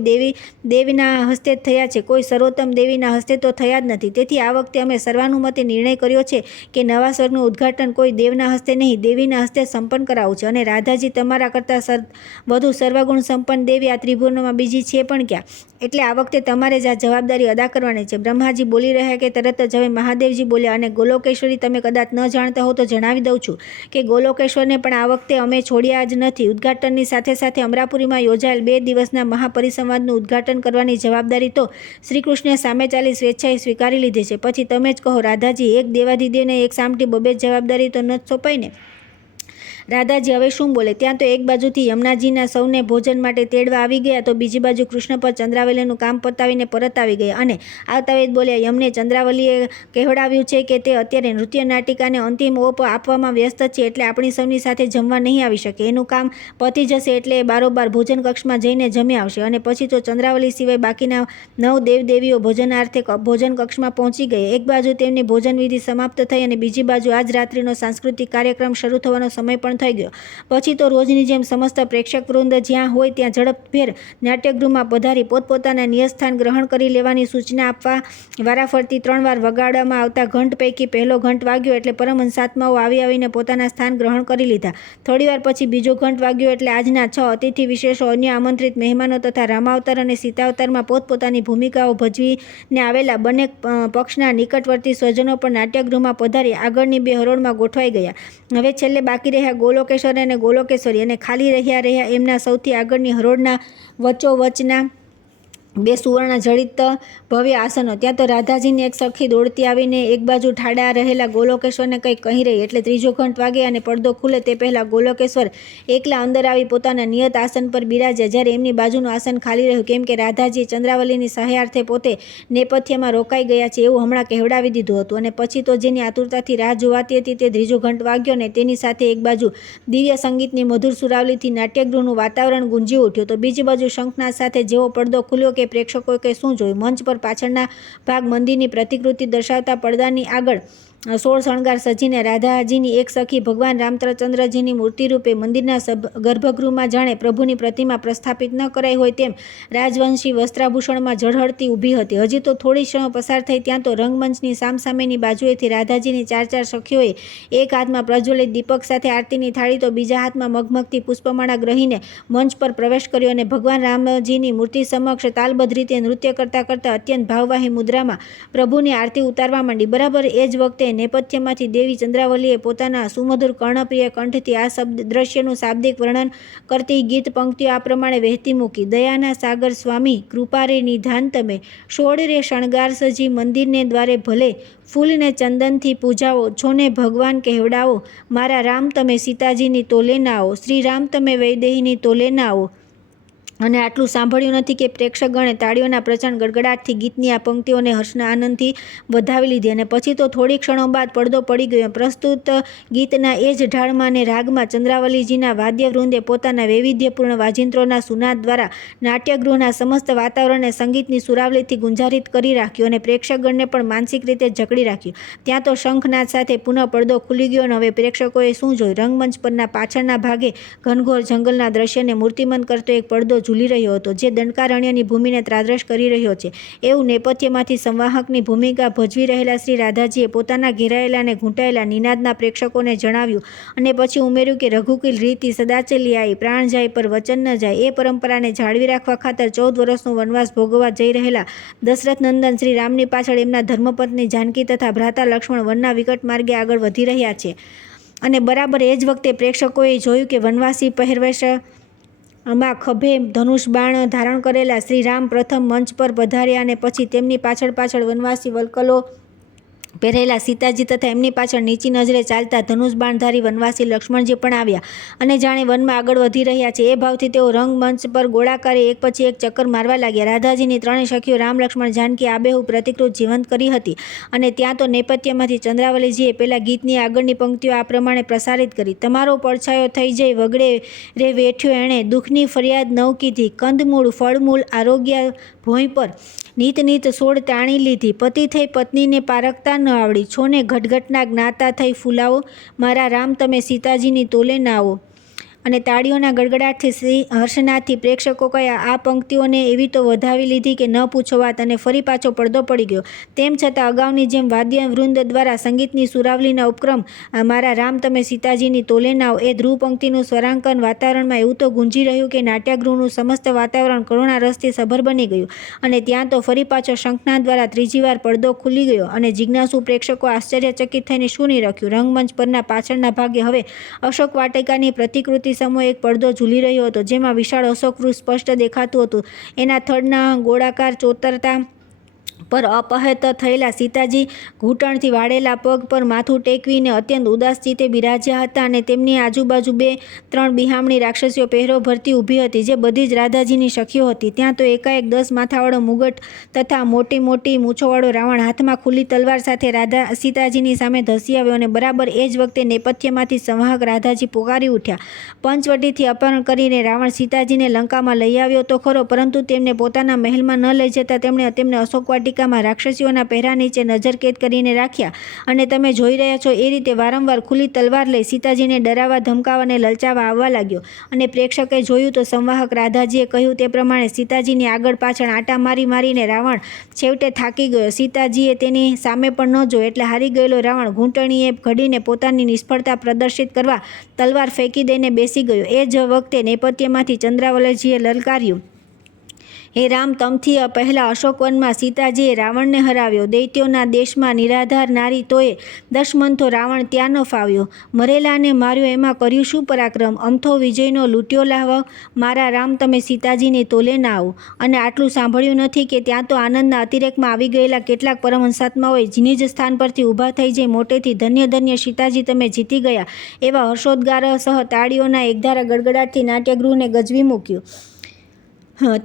દેવીના હસ્તે જ થયા છે, કોઈ સર્વોત્તમ દેવીના હસ્તે તો થયા જ નથી. તેથી આ વખતે અમે સર્વાનુમતે નિર્ણય કર્યો છે કે નવા સ્વરનું ઉદ્ઘાટન કોઈ દેવના હસ્તે નહીં, દેવીના હસ્તે સંપન્ન કરાવવું છે. અને રાધાજી, તમારા કરતાં વધુ સર્વગુણ સંપન્ન દેવી આ ત્રિભુવનમાં બીજી છે પણ ક્યાં? એટલે આ વખતે તમારે જ આ જવાબદારી અદા કરવાની છે. બ્રહ્માજી બોલી રહ્યા કે તરત જ હવે મહાદેવજી બોલ્યા, અને ગોલોકેશ્વરી, તમે કદાચ ન જાણતા હો તો જણાવી દઉં છું કે ગોલોકેશ્વરને પણ આ વખતે અમે છોડ્યા જ નથી. ઉદ્ઘાટનની સાથે સાથે અમરાપુરીમાં યોજાયેલ 2 દિવસના મહાપરિસંવાદનું ઉદ્ઘાટન કરવાની જવાબદારી તો શ્રીકૃષ્ણે સામે ચાલી સ્વેચ્છાએ સ્વીકારી લીધી છે. પછી તમે જ કહો રાધાજી, એક દેવાધિદેવને એક સામટી બબે જવાબદારી તો ન જ સોંપાય ને? રાધાજી હવે શું બોલે? ત્યાં તો એક બાજુથી યમુનાજીના સૌને ભોજન માટે તેડવા આવી ગયા, તો બીજી બાજુ કૃષ્ણ પર ચંદ્રાવલીનું કામ પતાવીને પરત આવી ગયા અને આવતા વેત બોલ્યા, યમને ચંદ્રાવલીએ કહેવડાવ્યું છે કે તે અત્યારે નૃત્ય નાટિકાને અંતિમ ઓપ આપવામાં વ્યસ્ત છે, એટલે આપણી સૌની સાથે જમવા નહીં આવી શકે. એનું કામ પતી જશે એટલે એ બારોબાર ભોજન કક્ષમાં જઈને જમી આવશે. અને પછી તો ચંદ્રાવલી સિવાય બાકીના 9 દેવદેવીઓ ભોજનાર્થે ભોજન કક્ષમાં પહોંચી ગઈ. એક બાજુ તેમની ભોજન વિધિ સમાપ્ત થઈ અને બીજી બાજુ આજ રાત્રિનો સાંસ્કૃતિક કાર્યક્રમ શરૂ થવાનો સમય પણ થઈ ગયો. પછી તો રોજની જેમ સમસ્ત પ્રેક્ષક વૃંદ જ્યાં હોય ત્યાં ઝડપભેર નાટ્યગૃહમાં પધારી પોતપોતાના નિયસ્થાન ગ્રહણ કરી લેવાની સૂચના આપવા વારાફરતી 3 વાર વગાડવામાં આવતા ઘંટ પૈકી પહેલો ઘંટ વાગ્યો એટલે પરમહંસાત્માઓ આવીને પોતાના સ્થાન ગ્રહણ કરી લીધા. થોડીવાર પછી બીજો ઘંટ વાગ્યો એટલે આજના 6 અતિથિ વિશેષો, અન્ય આમંત્રિત મહેમાનો તથા રામાવતાર અને સીતાવતારમાં પોતપોતાની ભૂમિકાઓ ભજવીને આવેલા બંને પક્ષના નિકટવર્તી સ્વજનો પણ નાટ્યગૃહમાં પધારી આગળની 2 હરોળમાં ગોઠવાઈ ગયા. હવે છેલ્લે બાકી રહ્યા ગોલોકેશ્વર અને ગોલોકેશ્વરી, અને ખાલી રહ્યા એમના સૌથી આગળની હરોળના વચ્ચોવચના બે સુવર્ણ જડિત ભવ્ય આસનો. ત્યાં તો રાધાજીની એક સખી દોડતી આવીને એક બાજુ ઠાડા રહેલા ગોલોકેશ્વરને કંઈક કહી રહી, એટલે ત્રીજો ઘંટ વાગે અને પડદો ખુલે તે પહેલાં ગોલોકેશ્વર એકલા અંદર આવી પોતાના નિયત આસન પર બિરાજ્યા, જ્યારે એમની બાજુનું આસન ખાલી રહ્યું, કેમ કે રાધાજી ચંદ્રાવલીની સહાયાર્થે પોતે નેપથ્યમાં રોકાઈ ગયા છે એવું હમણાં કહેવડાવી દીધું હતું. અને પછી તો જેની આતુરતાથી રાહ જોવાતી હતી તે ત્રીજો ઘંટ વાગ્યો ને તેની સાથે એક બાજુ દિવ્ય સંગીતની મધુર સુરાવલીથી નાટ્યગૃહનું વાતાવરણ ગુંજી ઉઠ્યું, તો બીજી બાજુ શંખનાદ સાથે જેવો પડદો ખુલ્યો કે પ્રેક્ષકોએ કંઈ શું જોયું. મંચ પર પાછળના ભાગ મંદિરની પ્રતિકૃતિ દર્શાવતા પડદાની આગળ 16 શણગાર સજીને રાધાજીની એક સખી ભગવાન રામચંદ્રજીની મૂર્તિરૂપે મંદિરના ગર્ભગૃહમાં જાણે પ્રભુની પ્રતિમા પ્રસ્થાપિત ન કરાઈ હોય તેમ રાજવંશી વસ્ત્રાભૂષણમાં ઝળહળતી ઊભી હતી. હજી તો થોડી ક્ષણો પસાર થઈ ત્યાં તો રંગમંચની સામસામેની બાજુએથી રાધાજીની 4 સખીઓએ એક હાથમાં પ્રજ્વલિત દીપક સાથે આરતીની થાળી તો બીજા હાથમાં મગમગતી પુષ્પમાળા ગ્રહીને મંચ પર પ્રવેશ કર્યો અને ભગવાન રામજીની મૂર્તિ સમક્ષ તાલબદ્ધ રીતે નૃત્ય કરતાં કરતાં અત્યંત ભાવવાહી મુદ્રામાં પ્રભુની આરતી ઉતારવા માંડી. બરાબર એ જ વખતે નેપથ્યમાંથી દેવી ચંદ્રાવલીએ પોતાના સુમધુર કર્ણપ્રિય કંઠથી આ દ્રશ્યનું શાબ્દિક વર્ણન કરતી ગીત પંક્તિઓ આ પ્રમાણે વહેતી મૂકી. દયાના સાગર સ્વામી કૃપારે નિધાન તમે, 16 રે શણગાર સજી મંદિરને દ્વારે ભલે, ફૂલને ચંદનથી પૂજાવો છોને ભગવાન કહેવડાવો, મારા રામ તમે સીતાજીની તોલે ના આવો, શ્રી રામ તમે વૈદેહીની તોલે ના આવો. અને આટલું સાંભળ્યું નથી કે પ્રેક્ષકગણે તાળીઓના પ્રચંડ ગડગડાટથી ગીતની આ પંક્તિઓને હર્ષના આનંદથી વધાવી લીધી. અને પછી તો થોડી ક્ષણો બાદ પડદો પડી ગયો. પ્રસ્તુત ગીતના એ જ ઢાળમાં અને રાગમાં ચંદ્રાવલીજીના વાદ્યવૃંદે પોતાના વૈવિધ્યપૂર્ણ વાજિંત્રોના સુનાદ દ્વારા નાટ્યગૃહના સમસ્ત વાતાવરણને સંગીતની સુરાવલીથી ગુંજારિત કરી રાખ્યું અને પ્રેક્ષકગણને પણ માનસિક રીતે જકડી રાખ્યું. ત્યાં તો શંખનાદ સાથે પુનઃ પડદો ખુલી ગયો અને હવે પ્રેક્ષકોએ શું જોયું. રંગમંચ પરના પાછળના ભાગે ઘનઘોર જંગલના દ્રશ્યને મૂર્તિમંત કરતો એક પડદો ઝૂલી રહ્યો હતો, જે દંડકારણ્યની ભૂમિને ત્રાદ્રશ કરી રહ્યો છે એવું નેપથ્યમાંથી સંવાહકની ભૂમિકા ભજવી રહેલા શ્રી રાધાજીએ પોતાના ઘેરાયેલા અને ઘૂંટાયેલા નિનાદના પ્રેક્ષકોને જણાવ્યું. અને પછી ઉમેર્યું કે રઘુકુલ રીતિ સદાચલી આવી, પ્રાણ જાય પર વચન ન જાય. એ પરંપરાને જાળવી રાખવા ખાતર 14 વર્ષનો વનવાસ ભોગવવા જઈ રહેલા દશરથ નંદન શ્રી રામની પાછળ એમના ધર્મપત્ની જાનકી તથા ભ્રાતા લક્ષ્મણ વનના વિકટ માર્ગે આગળ વધી રહ્યા છે. અને બરાબર એ જ વખતે પ્રેક્ષકોએ જોયું કે વનવાસી પહેરવેશ માં ખભે ધનુષ બાણ ધારણ કરેલા શ્રી રામ પ્રથમ મંચ પર પધાર્યા અને પછી તેમની પાછળ પાછળ વનવાસી વલ્કલો પહેરેલા સીતાજી તથા એમની પાછળ નીચી નજરે ચાલતા ધનુષ બાણધારી વનવાસી લક્ષ્મણજી પણ આવ્યા અને જાણે વનમાં આગળ વધી રહ્યા છે એ ભાવથી તેઓ રંગમંચ પર ગોળાકારે એક પછી એક ચક્કર મારવા લાગ્યા. રાધાજીની 3 સખીઓ રામ લક્ષ્મણ જાનકી આબેહૂબ પ્રતિકૃતિ જીવંત કરી હતી. અને ત્યાં તો નેપથ્યમાંથી ચંદ્રાવલીજીએ પેલા ગીતની આગળની પંક્તિઓ આ પ્રમાણે પ્રસારિત કરી. તમારો પડછાયો થઈ જઈ વગડે રે વેઠ્યો એણે, દુઃખની ફરિયાદ નવ કીધી, કંદમૂળ ફળમૂળ આરોગ્ય ભોંય પર, નીત નીત સોળ તાણી લીધી, પતિ થઈ પત્નીને પારખતા ન આવડી, છોને ઘટઘટના જ્ઞાતા થઈ ફૂલાવો, મારા રામ તમે સીતાજીની તોલે ના આવો. અને તાળીઓના ગડગડાટથી હર્ષનાથથી પ્રેક્ષકો કયા આ પંક્તિઓને એવી તો વધાવી લીધી કે ન પૂછો વાત. અને ફરી પાછો પડદો પડી ગયો. તેમ છતાં અગાઉની જેમ વાદ્યવૃંદ દ્વારા સંગીતની સુરાવલીના ઉપક્રમ મારા રામ તમે સીતાજીની તોલે ના આવો એ ધ્રુવ પંક્તિનું સ્વરાંકન વાતાવરણમાં એવું તો ગુંજી રહ્યું કે નાટ્યગૃહનું સમસ્ત વાતાવરણ કરુણા રસથી સભર બની ગયું. અને ત્યાં તો ફરી પાછો શંખનાદ દ્વારા ત્રીજી વાર પડદો ખુલી ગયો અને જિજ્ઞાસુ પ્રેક્ષકો આશ્ચર્યચકિત થઈને શું નહીં રાખ્યું. રંગમંચ પરના પાછળના ભાગે હવે અશોક વાટિકાની પ્રતિકૃતિ સમયે એક પડદો ઝૂલી રહ્યો હતો, જેમાં વિશાળ અશોક વૃક્ષ સ્પષ્ટ દેખાતું હતું. એના થડના ગોળાકાર ચોતરતા પર અપહૃત થયેલા સીતાજી ઘૂંટણથી વાળેલા પગ પર માથું ટેકવીને અત્યંત ઉદાસ ચિત્તે બિરાજ્યા હતા અને તેમની આજુબાજુ 2-3 બિહામણી રાક્ષસીઓ પહેરો ભરતી ઊભી હતી, જે બધી જ રાધાજીની સખીઓ હતી. ત્યાં તો એકાએક 10 માથાવાળો મુગટ તથા મોટી મોટી મૂછોવાળો રાવણ હાથમાં ખુલ્લી તલવાર સાથે સીતાજીની સામે ધસી આવ્યો અને બરાબર એ જ વખતે નેપથ્યમાંથી સંવાહક રાધાજી પોકારી ઉઠ્યા. પંચવટીથી અપહરણ કરીને રાવણ સીતાજીને લંકામાં લઈ આવ્યો તો ખરો, પરંતુ તેમને પોતાના મહેલમાં ન લઈ જતા તેમને અશોક વાટિકા રાક્ષસીઓના પહેરા નીચે નજરકેદ કરીને રાખ્યા. અને તમે જોઈ રહ્યા છો એ રીતે વારંવાર ખુલ્લી તલવાર લઈ સીતાજીને ડરાવવા ધમકાવવા અને લલચાવવા આવવા લાગ્યો. અને પ્રેક્ષકે જોયું તો સંવાહક રાધાજીએ કહ્યું તે પ્રમાણે સીતાજીની આગળ પાછળ આંટા મારીને રાવણ છેવટે થાકી ગયો. સીતાજીએ તેની સામે પણ ન જોયો એટલે હારી ગયેલો રાવણ ઘૂંટણીએ ઘડીને પોતાની નિષ્ફળતા પ્રદર્શિત કરવા તલવાર ફેંકી દઈને બેસી ગયો. એ જ વખતે નેપથ્યમાંથી ચંદ્રાવલીજીએ લલકાર્યું હે રામ, તમથી પહેલાં અશોકવનમાં સીતાજીએ રાવણને હરાવ્યો. દૈત્યોના દેશમાં નિરાધાર નારી તોય દશમંથો રાવણ ત્યાં ન ફાવ્યો. મરેલાને માર્યો એમાં કર્યું શું પરાક્રમ? અમથો વિજયનો લૂંટ્યો લાહવો. મારા રામ, તમે સીતાજીની તોલે ના આવો. અને આટલું સાંભળ્યું નથી કે ત્યાં તો આનંદના અતિરેકમાં આવી ગયેલા કેટલાક પરમહંસાત્માઓએ નિજ સ્થાન પરથી ઊભા થઈ જઈ મોટેથી ધન્ય ધન્ય સીતાજી, તમે જીતી ગયા એવા હર્ષોદ્ગાર સહ તાળીઓના એકધારા ગડગડાટથી નાટ્યગૃહને ગજવી મૂક્યું.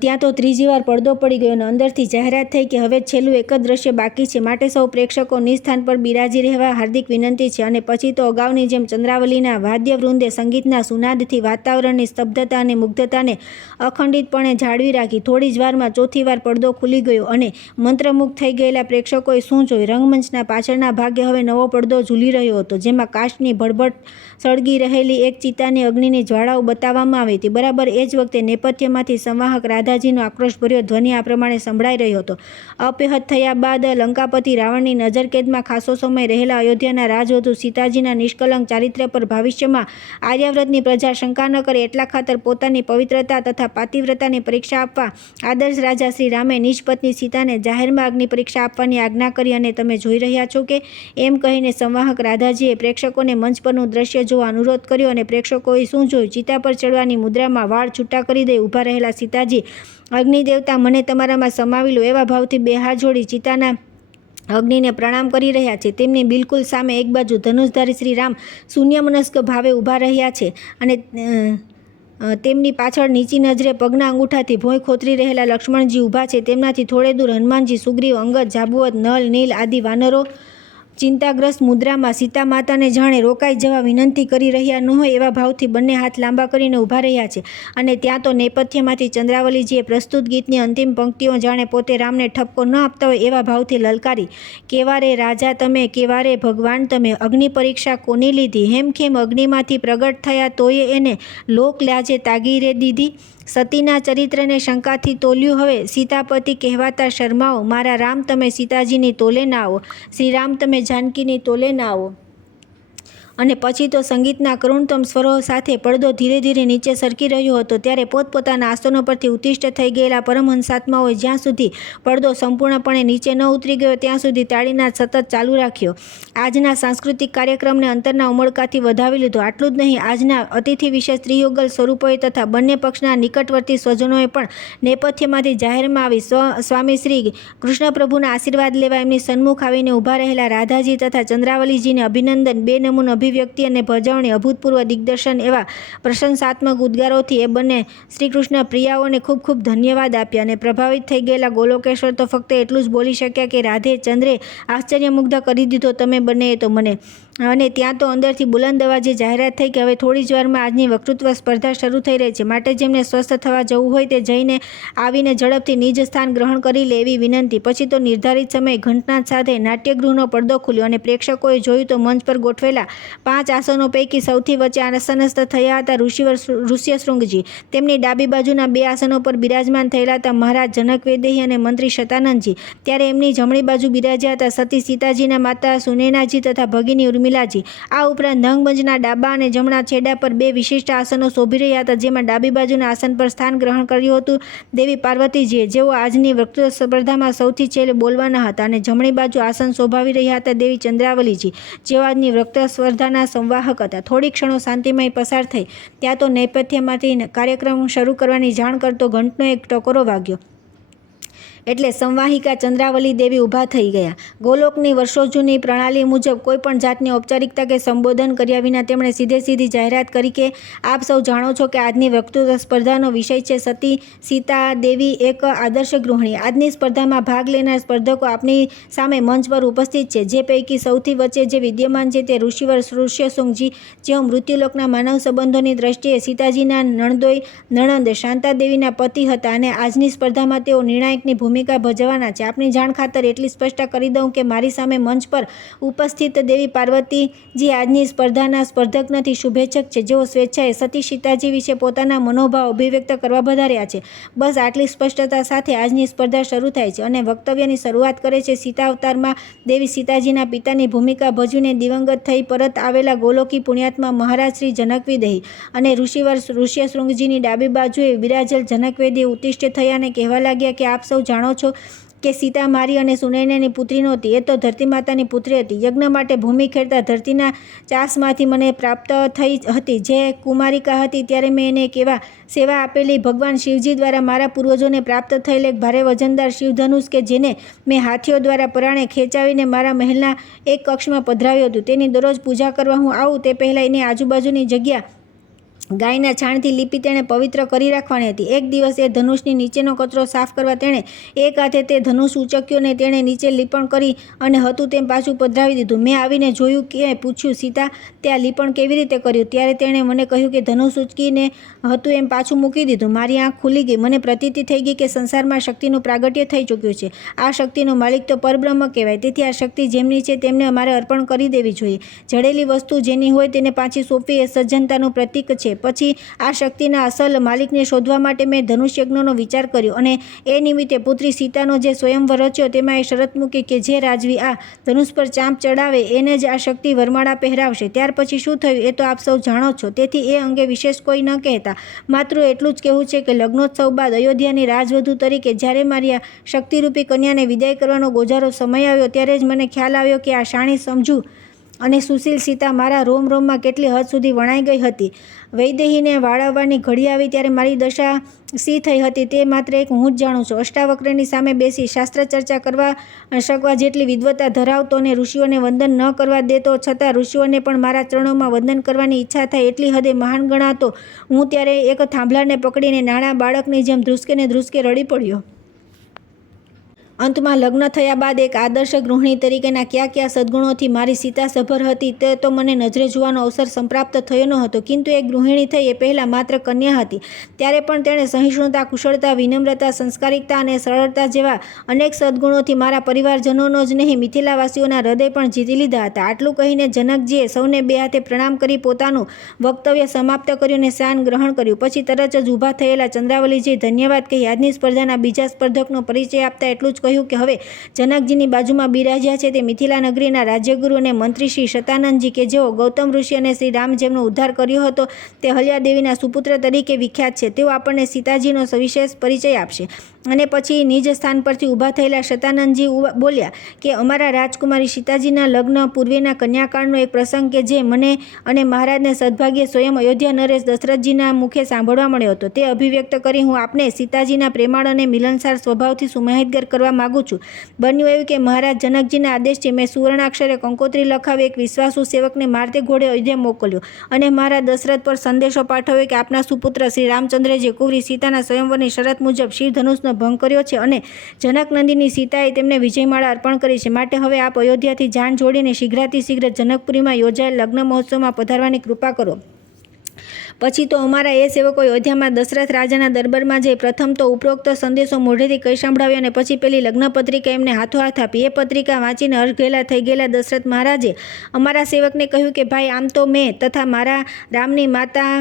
ત્યાં તો ત્રીજી વાર પડદો પડી ગયો અને અંદરથી જાહેરાત થઈ કે હવે છેલ્લું એક જ દ્રશ્ય બાકી છે, માટે સૌ પ્રેક્ષકો નિસ્થાન પર બિરાજી રહેવા હાર્દિક વિનંતી છે. અને પછી તો અગાઉની જેમ ચંદ્રાવલીના વાદ્યવૃંદે સંગીતના સુનાદથી વાતાવરણની સ્તબ્ધતા અને મુગ્ધતાને અખંડિતપણે જાળવી રાખી. થોડી જ વારમાં ચોથી વાર પડદો ખુલી ગયો અને મંત્રમુગ્ધ થઈ ગયેલા પ્રેક્ષકોએ શું જોયું? રંગમંચના પાછળના ભાગે હવે નવો પડદો ઝૂલી રહ્યો હતો, જેમાં કાચની ભડભડ સળગી રહેલી એક ચિતાની અગ્નિની જ્વાળાઓ બતાવવામાં આવી હતી. બરાબર એ જ વખતે નેપથ્યમાંથી સંવાહક રાધાજીનો આક્રોશભર્યો ધ્વનિ આ પ્રમાણે સંભળાઈ રહ્યો હતો. અપહૃત થયા બાદ લંકાપતિ રાવણની નજરકેદમાં ખાસો સમય રહેલા અયોધ્યાના રાજવધુ સીતાજીના નિષ્કલંક ચારિત્ર્ય પર ભવિષ્યમાં આર્યાવ્રતની પ્રજા શંકા ન કરે એટલા ખાતર પોતાની પવિત્રતા તથા પાતિવ્રતાની પરીક્ષા આપવા આદર્શ રાજા શ્રી રામે નિજ પત્ની સીતાને જાહેરમાં અગ્નિ પરીક્ષા આપવાની આજ્ઞા કરી. અને તમે જોઈ રહ્યા છો કે એમ કહીને સંવાહક રાધાજીએ પ્રેક્ષકોને મંચ પરનું દ્રશ્ય જોવા અનુરોધ કર્યો. અને પ્રેક્ષકોએ શું જોયું? ચિતા પર ચડવાની મુદ્રામાં વાળ છૂટા કરી દઈ ઊભા રહેલા સીતાજી, અગ્નિદેવતા, મને તમારામાં સમાવી લો એવા ભાવથી બે હાથ જોડી ચિતાના અગ્નિને પ્રણામ કરી રહ્યા છે. તેમની બિલકુલ સામે એક બાજુ ધનુષધારી શ્રી રામ શૂન્યમનસ્ક ભાવે ઊભા રહ્યા છે અને તેમની પાછળ નીચી નજરે પગના અંગૂઠાથી ભોંય ખોતરી રહેલા લક્ષ્મણજી ઊભા છે. તેમનાથી થોડે દૂર હનુમાનજી, સુગ્રીવ, અંગદ, જાંબુવત, નલ, નીલ આદિ વાનરો ચિંતાગ્રસ્ત મુદ્રામાં સીતા માતાને જાણે રોકાઈ જવા વિનંતી કરી રહ્યા ન હોય એવા ભાવથી બંને હાથ લાંબા કરીને ઊભા રહ્યા છે. અને ત્યાં તો નેપથ્યમાંથી ચંદ્રાવલીજીએ પ્રસ્તુત ગીતની અંતિમ પંક્તિઓ જાણે પોતે રામને ઠપકો ન આપતા હોય એવા ભાવથી લલકારી. કેવા રે રાજા તમે, કેવા રે ભગવાન તમે, અગ્નિ પરીક્ષા કોની લીધી? હેમખેમ અગ્નિમાંથી પ્રગટ થયા તોય એને લોક લાજે તાગી રે દીધી. સતીના ચરિત્રને શંકાથી તોલ્યું, હવે સીતાપતિ કહેવાતા શર્માઓ. મારા રામ, તમે સીતાજીની તોલે ના આવો. શ્રી રામ, તમે જાનકીની તોલે ના આવો. અને પછી તો સંગીતના કરુણતમ સ્વરો સાથે પડદો ધીરે ધીરે નીચે સરકી રહ્યો હતો. ત્યારે પોતપોતાના આસનો પરથી ઉત્તિષ્ઠ થઈ ગયેલા પરમહંસાત્માઓએ જ્યાં સુધી પડદો સંપૂર્ણપણે નીચે ન ઉતરી ગયો ત્યાં સુધી તાળીના સતત ચાલુ રાખ્યો. આજના સાંસ્કૃતિક કાર્યક્રમને અંતરના ઉમળકાથી વધાવી લીધો. આટલું જ નહીં, આજના અતિથિ વિશેષ ત્રિયુગલ સ્વરૂપોએ તથા બંને પક્ષના નિકટવર્તી સ્વજનોએ પણ નેપથ્યમાંથી જાહેરમાં આવી સ્વામી શ્રી કૃષ્ણપ્રભુના આશીર્વાદ લેવા એમની સન્મુખ આવીને ઊભા રહેલા રાધાજી તથા ચંદ્રાવલીજીને અભિનંદન, બે નમૂન અભિવ્યક્તિ અને ભજવણી, અભૂતપૂર્વ દિગ્દર્શન એવા પ્રશંસાત્મક ઉદ્ગારોથી એ બંને શ્રીકૃષ્ણ પ્રિયાઓને ખૂબ ખૂબ ધન્યવાદ આપ્યા. અને પ્રભાવિત થઈ ગયેલા ગોલોકેશ્વર તો ફક્ત એટલું જ બોલી શક્યા કે રાધે, ચંદ્રે આશ્ચર્યમુગ્ધ કરી દીધો તમે બંનેએ તો મને. અને ત્યાં તો અંદરથી બુલંદ અવાજે જાહેરાત થઈ કે હવે થોડી જ વારમાં આજની વક્તૃત્વ સ્પર્ધા શરૂ થઈ રહી છે, માટે જેમને સ્વસ્થ થવા જવું હોય તે જઈને આવીને ઝડપથી નિજ સ્થાન ગ્રહણ કરી લે એવી વિનંતી. પછી તો નિર્ધારિત સમયે ઘંટનાદ સાથે નાટ્યગૃહનો પડદો ખુલ્યો અને પ્રેક્ષકોએ જોયું તો મંચ પર ગોઠવેલા 5 આસનો પૈકી સૌથી વચ્ચે આસનસ્થ થયા હતા ઋષ્યશૃંગજી. તેમની ડાબી બાજુના 2 આસનો પર બિરાજમાન થયેલા હતા મહારાજ જનકવેદેહી અને મંત્રી શતાનંદજી. ત્યારે એમની જમણી બાજુ બિરાજ્યા હતા સતી સીતાજીના માતા સુનૈનાજી તથા ભગિની ઉર્મિલાજી. આ ઉપરાંત રંગમંચના ડાબા અને જમણા છેડા પર 2 વિશિષ્ટ આસનો શોભી રહ્યા હતા, જેમાં ડાબી બાજુના આસન પર સ્થાન ગ્રહણ કર્યું હતું દેવી પાર્વતીજીએ, જેઓ આજની વક્તૃત્વ સ્પર્ધામાં સૌથી છેલ્લે બોલવાના હતા. અને જમણી બાજુ આસન શોભાવી રહ્યા હતા દેવી ચંદ્રાવલીજી, જેઓ આજની વક્તૃત્વ સ્પર્ધાના સંવાહક હતા. થોડી ક્ષણો શાંતિમય પસાર થઈ ત્યાં તો નેપથ્યમાંથી કાર્યક્રમ શરૂ કરવાની જાણ કરતો ઘંટનો એક ટકોરો વાગ્યો. એટલે સંવાહિકા ચંદ્રાવલી દેવી ઊભા થઈ ગયા. ગોલોકની વર્ષો જૂની પ્રણાલી મુજબ કોઈપણ જાતની ઔપચારિકતા કે સંબોધન કર્યા વિના તેમણે સીધી જાહેરાત કરી કે આપ સૌ જાણો છો કે આજની વક્તૃત્વ સ્પર્ધાનો વિષય છે સતી સીતા દેવી એક આદર્શ ગૃહિણી. આજની સ્પર્ધામાં ભાગ લેનાર સ્પર્ધકો આપની સામે મંચ પર ઉપસ્થિત છે. જે પૈકી સૌથી વચ્ચે જે વિદ્યમાન છે તે ઋષિવર ઋષ્યશૃંગજી, જેઓ મૃત્યુલોકના માનવ સંબંધોની દ્રષ્ટિએ સીતાજીના નણંદ શાંતાદેવીના પતિ હતા અને આજની સ્પર્ધામાં તેઓ નિર્ણાયકની ભૂમિકા ભૂમિકા ભજવવાના છે. આપની જાણ ખાતર એટલી સ્પષ્ટતા કરી દઉં કે મારી સામે મંચ પર ઉપસ્થિત દેવી પાર્વતીજી આજની સ્પર્ધાના સ્પર્ધક નથી, શુભેચ્છક છે, જેઓ સ્વેચ્છાએ સતી સીતાજી વિશે પોતાના મનોભાવ અભિવ્યક્ત કરવા વધાર્યા છે. બસ આટલી સ્પષ્ટતા સાથે આજની સ્પર્ધા શરૂ થાય છે અને વક્તવ્યની શરૂઆત કરે છે સીતા અવતારમાં દેવી સીતાજીના પિતાની ભૂમિકા ભજવીને દિવંગત થઈ પરત આવેલા ગોલોકી પુણ્યાત્મા મહારાજ શ્રી જનકવિદેહી અને ઋષિવર ઋષ્યશૃંગજીની ડાબી બાજુએ વિરાજેલ જનકવેદી ઉત્તિષ્ઠ થયા અને કહેવા લાગ્યા કે આપ સૌ જાણો છો કે સીતા મારી અને સુનૈનાની પુત્રી નહોતી, એ તો ધરતી માતાની પુત્રી હતી. યજ્ઞ માટે ભૂમિ ખેડતા ધરતીના ચાસમાંથી મને પ્રાપ્ત થઈ હતી. જે કુમારિકા હતી ત્યારે મેં એને કેવા સેવા આપેલી. ભગવાન શિવજી દ્વારા મારા પૂર્વજોને પ્રાપ્ત થયેલ એક ભારે વજનદાર શિવધનુષ કે જેને મેં હાથીઓ દ્વારા પરાણે ખેંચાવીને મારા મહેલના એક કક્ષમાં પધરાવ્યું હતું. તેની દરરોજ પૂજા કરવા હું આવું તે પહેલાં એની આજુબાજુની જગ્યા ગાયના છાણથી લીપી તેણે પવિત્ર કરી રાખવાની હતી. એક દિવસ એ ધનુષની નીચેનો કચરો સાફ કરવા તેણે એક હાથે તે ધનુષ ઉચક્યું ને તેણે નીચે લીપણ કરી અને હતું તેમ પાછું પધરાવી દીધું. મેં આવીને જોયું કે પૂછ્યું, સીતા તે આ લીપણ કેવી રીતે કર્યું? ત્યારે તેણે મને કહ્યું કે ધનુષ ઉચકીને હતું એમ પાછું મૂકી દીધું. મારી આંખ ખુલી ગઈ. મને પ્રતીતિ થઈ ગઈ કે સંસારમાં શક્તિનું પ્રાગટ્ય થઈ ચૂક્યું છે. આ શક્તિનો માલિક તો પરબ્રહ્મ કહેવાય. તેથી આ શક્તિ જેમની છે તેમને અમારે અર્પણ કરી દેવી જોઈએ. જડેલી વસ્તુ જેની હોય તેને પાછી સોંપવી એ સજ્જનતાનું પ્રતીક છે. પછી આ શક્તિના અસલ માલિકને શોધવા માટે મેં ધનુષ્યજ્ઞનો વિચાર કર્યો અને એ નિમિત્તે પુત્રી સીતાનો જે સ્વયંવર રચ્યો તેમાં એ શરત મૂકી કે જે રાજવી આ ધનુષ પર ચાંપ ચડાવે એને જ આ શક્તિ વરમાળા પહેરાવશે. ત્યાર પછી શું થયું એ તો આપ સૌ જાણો છો. તેથી એ અંગે વિશેષ કોઈ ન કહેતા. માત્ર એટલું જ કહેવું છે કે લગ્નોત્સવ બાદ અયોધ્યાની રાજવધુ તરીકે જ્યારે મારી આ શક્તિરૂપી કન્યાને વિદાય કરવાનો ગોજારો સમય આવ્યો ત્યારે જ મને ખ્યાલ આવ્યો કે આ શાણી સમજુ અને સુશીલ સીતા મારા રોમ રોમમાં કેટલી હદ સુધી વણાઈ ગઈ હતી. વૈદેહીને વાળવવાની ઘડી આવી ત્યારે મારી દશા સી થઈ હતી તે માત્ર એક હું જ જાણું છું. અષ્ટાવક્રની સામે બેસી શાસ્ત્ર ચર્ચા કરવા શકવા જેટલી વિદ્વતા ધરાવતો અને ઋષિઓને વંદન ન કરવા દેતો છતાં ઋષિઓને પણ મારા ચરણોમાં વંદન કરવાની ઈચ્છા થાય એટલી હદે મહાન ગણાતો હું ત્યારે એક થાંભલાને પકડીને નાના બાળકની જેમ ધ્રુસકે ને ધ્રુસકે રડી પડ્યો. અંતમાં લગ્ન થયા બાદ એક આદર્શ ગૃહિણી તરીકેના કયા કયા સદ્ગુણોથી મારી સીતા સભર હતી તે તો મને નજરે જોવાનો અવસર સંપ્રાપ્ત થયો ન હતો. કિંતુ એક ગૃહિણી થઈ એ પહેલાં માત્ર કન્યા હતી ત્યારે પણ તેણે સહિષ્ણુતા, કુશળતા, વિનમ્રતા, સંસ્કારિકતા અને સરળતા જેવા અનેક સદ્ગુણોથી મારા પરિવારજનોનો જ નહીં મિથિલાવાસીઓના હૃદય પણ જીતી લીધા હતા. આટલું કહીને જનકજીએ સૌને બે હાથે પ્રણામ કરી પોતાનું વક્તવ્ય સમાપ્ત કર્યું અને શાન ગ્રહણ કર્યું. પછી તરત જ ઊભા થયેલા ચંદ્રાવલીજીએ ધન્યવાદ કહી આજની સ્પર્ધાના બીજા સ્પર્ધકનો પરિચય આપતા એટલું જ કહ્યું કે હવે જનકજીની બાજુમાં બિરાજ્યા છે તે મિથિલા નગરીના રાજ્યગુરુ અને મંત્રી શ્રી શતાનંદજી કે જેઓ ગૌતમ ઋષિ અને શ્રી રામ જેમનો ઉદ્ધાર કર્યો હતો તે હલ્યાદેવીના સુપુત્ર તરીકે વિખ્યાત છે. તેઓ આપણને સીતાજીનો સવિશેષ પરિચય આપશે. અને પછી નિજ સ્થાન પરથી ઊભા થયેલા શતાનંદજી બોલ્યા કે અમારા રાજકુમારી સીતાજીના લગ્ન પૂર્વેના કન્યાકાળનો એક પ્રસંગ કે જે મને અને મહારાજને સદભાગ્યે સ્વયં અયોધ્યા નરેશ દશરથજીના મુખે સાંભળવા મળ્યો હતો તે અભિવ્યક્ત કરી હું આપને સીતાજીના પ્રેમાળ અને મિલનસાર સ્વભાવથી સુમાહિતગર કરવા માગું છું. બન્યું એવું કે મહારાજ જનકજીના આદેશથી મેં સુવર્ણાક્ષરે કંકોત્રી લખાવી એક વિશ્વાસુ સેવકને મારતે ઘોડે અયોધ્યા મોકલ્યો અને મહારાજ દશરથ પર સંદેશો પાઠવ્યો કે આપના સુપુત્ર શ્રી રામચંદ્રજીએ કુંવરી સીતાના સ્વયંવરની શરત મુજબ શિવધનુષનો ભંગ કર્યો છે અને જનકનંદિની સીતાએ તેમને વિજયમાળા અર્પણ કરી છે. માટે હવે આપ અયોધ્યાથી જાન જોડીને શીઘ્રાતિશીઘ્ર જનકપુરીમાં યોજાયેલ લગ્ન મહોત્સવમાં પધારવાની કૃપા કરો. પછી તો અમારા એ સેવકો અયોધ્યામાં દશરથ રાજાના દરબારમાં જઈ પ્રથમ તો ઉપરોક્ત સંદેશો મોઢેથી કહી સંભળાવ્યો અને પછી પેલી લગ્ન પત્રિકા એમને હાથોહાથ આપી. એ પત્રિકા વાંચીને અર્ઘેલા થઈ ગયેલા દશરથ મહારાજે અમારા સેવકને કહ્યું કે ભાઈ આમ તો મેં તથા મારા રામની માતા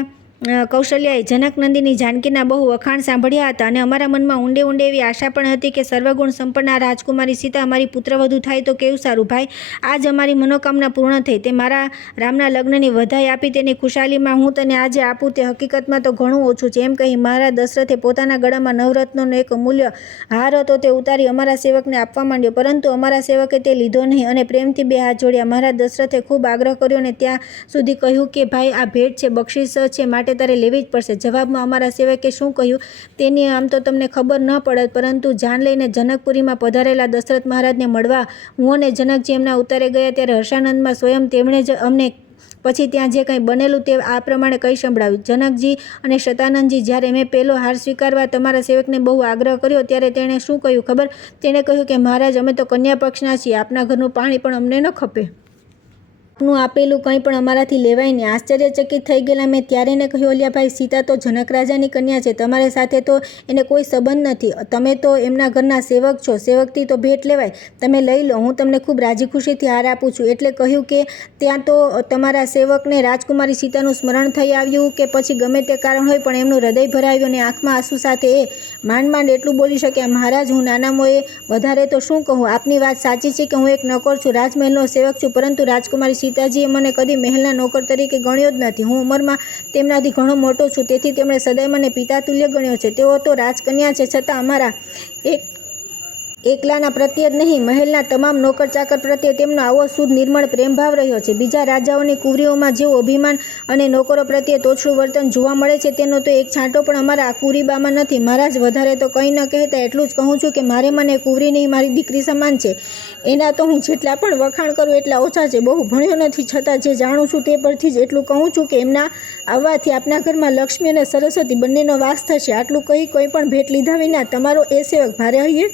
કૌશલ્યાએ જનકનંદિની જાનકીના બહુ વખાણ સાંભળ્યા હતા અને અમારા મનમાં ઊંડે ઊંડે એવી આશા પણ હતી કે સર્વગુણ સંપન્ન આ રાજકુમારી સીતા અમારી પુત્રવધુ થાય તો કેવું સારું. ભાઈ આજ અમારી મનોકામના પૂર્ણ થઈ. તે મારા રામના લગ્નની વધાઈ આપી તેની ખુશાલીમાં હું તને આજે આપું તે હકીકતમાં તો ઘણું ઓછું છે. એમ કહી મહારાજ દશરથે પોતાના ગળામાં નવરત્નોનો એક અમૂલ્ય હાર હતો તે ઉતારી અમારા સેવકને આપવા માંડ્યો. પરંતુ અમારા સેવકે તે લીધો નહીં અને પ્રેમથી બે હાથ જોડ્યા. મહારાજ દશરથે ખૂબ આગ્રહ કર્યો અને ત્યાં સુધી કહ્યું કે ભાઈ આ ભેટ છે, બક્ષિસ છે, માટે તારે લેવી જ પડશે. જવાબમાં અમારા સેવકે શું કહ્યું તેની આમ તો તમને ખબર ન પડત, પરંતુ જાન લઈને જનકપુરીમાં પધારેલા દશરથ મહારાજને મળવા હું અને જનકજી એમના ઉતારે ગયા ત્યારે હર્ષાનંદમાં સ્વયં તેમણે જ અમને પછી ત્યાં જે કંઈ બનેલું તે આ પ્રમાણે કહી સંભળાવ્યું. જનકજી અને શતાનંદજી જ્યારે મેં પહેલો હાર સ્વીકારવા તમારા સેવકને બહુ આગ્રહ કર્યો ત્યારે તેણે શું કહ્યું ખબર? તેણે કહ્યું કે મહારાજ અમે તો કન્યા પક્ષના છીએ, આપના ઘરનું પાણી પણ અમને ન ખપે. આપનું આપેલું કંઈ પણ અમારાથી લેવાય નહીં. આશ્ચર્યચકિત થઈ ગયેલા મેં ત્યારે ને કહ્યું, અલ્યાભાઈ, સીતા તો જનક રાજાની કન્યા છે. તમારી સાથે તો એને કોઈ સંબંધ નથી. તમે તો એમના ઘરના સેવક છો. સેવકથી તો ભેટ લેવાય. તમે લઈ લો. હું તમને ખૂબ રાજી ખુશીથી હાર આપું છું. એટલે કહ્યું કે ત્યાં તો તમારા સેવકને રાજકુમારી સીતાનું સ્મરણ થઈ આવ્યું કે પછી ગમે તે કારણ હોય, પણ એમનું હૃદય ભરાયું અને આંખમાં આંસુ સાથે એ માંડ એટલું બોલી શક્યા, મહારાજ, હું નાનામોએ વધારે તો શું કહું. આપની વાત સાચી છે કે હું એક નોકર છું, રાજમહેલનો સેવક છું, પરંતુ રાજકુમારી સીતાજીએ મને કદી મહેલના નોકર તરીકે ગણ્યો જ નથી. હું ઉંમરમાં તેમનાથી ઘણો મોટો છું, તેથી તેમણે સદાય મને પિતાતુલ્ય ગણ્યો છે. તેઓ તો રાજકન્યા છે, છતાં અમારા એકલાના પ્રત્યે જ નહીં, મહેલના તમામ નોકર ચાકર પ્રત્યે તેમનો આવો શુદ્ધ નિર્મળ પ્રેમભાવ રહ્યો છે. બીજા રાજાઓની કુંવરીઓમાં જેવું અભિમાન અને નોકરો પ્રત્યે તોછડું વર્તન જોવા મળે છે, તેનો તો એક છાંટો પણ અમારા કુંવરીબામાં નથી. મહારાજ, વધારે તો કંઈ ન કહેતા એટલું જ કહું છું કે મારે મને કુંવરી નહીં, મારી દીકરી સમાન છે. એના તો હું જેટલા પણ વખાણ કરું એટલા ઓછા છે. બહુ ભણ્યો નથી, છતાં જે જાણું છું તે પરથી જ એટલું કહું છું કે એમના આવવાથી આપના ઘરમાં લક્ષ્મી અને સરસ્વતી બંનેનો વાસ થશે. આટલું કહી કોઈ પણ ભેટ લીધા વિના તમારો એ સેવક ભારે હૈયે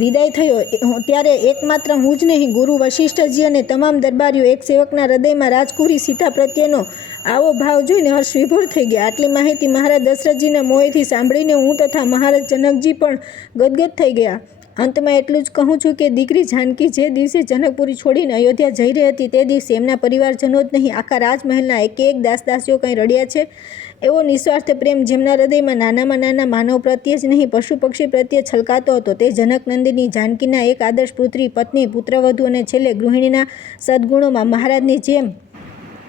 વિદાય થયો. ત્યારે એકમાત્ર હું જ નહીં, ગુરુ વશિષ્ઠજી અને તમામ દરબારીઓ એક સેવકના હૃદયમાં રાજકુમારી સીતા પ્રત્યેનો આવો ભાવ જોઈને હર્ષ વિભોર થઈ ગયા. આટલી માહિતી મહારાજ દશરથજીના મોંએથી સાંભળીને હું તથા મહારાજ જનકજી પણ ગદગદ થઈ ગયા. અંતમાં એટલું જ કહું છું કે દીકરી જાનકી જે દિવસે જનકપુરી છોડીને અયોધ્યા જઈ રહી હતી, તે દિવસે એમના પરિવારજનો જ નહીં, આખા રાજમહેલના એક દાસદાસીઓ કંઈ રડ્યા છે. એવો નિસ્વાર્થ પ્રેમ જેમના હૃદયમાં નાનામાં નાના માનવ પ્રત્યે જ નહીં, પશુ પક્ષી પ્રત્યે છલકાતો હતો, તે જનકનંદિની જાનકીના એક આદર્શ પુત્રી, પત્ની, પુત્રવધુ અને છેલ્લે ગૃહિણીના સદ્ગુણોમાં મહારાજની જેમ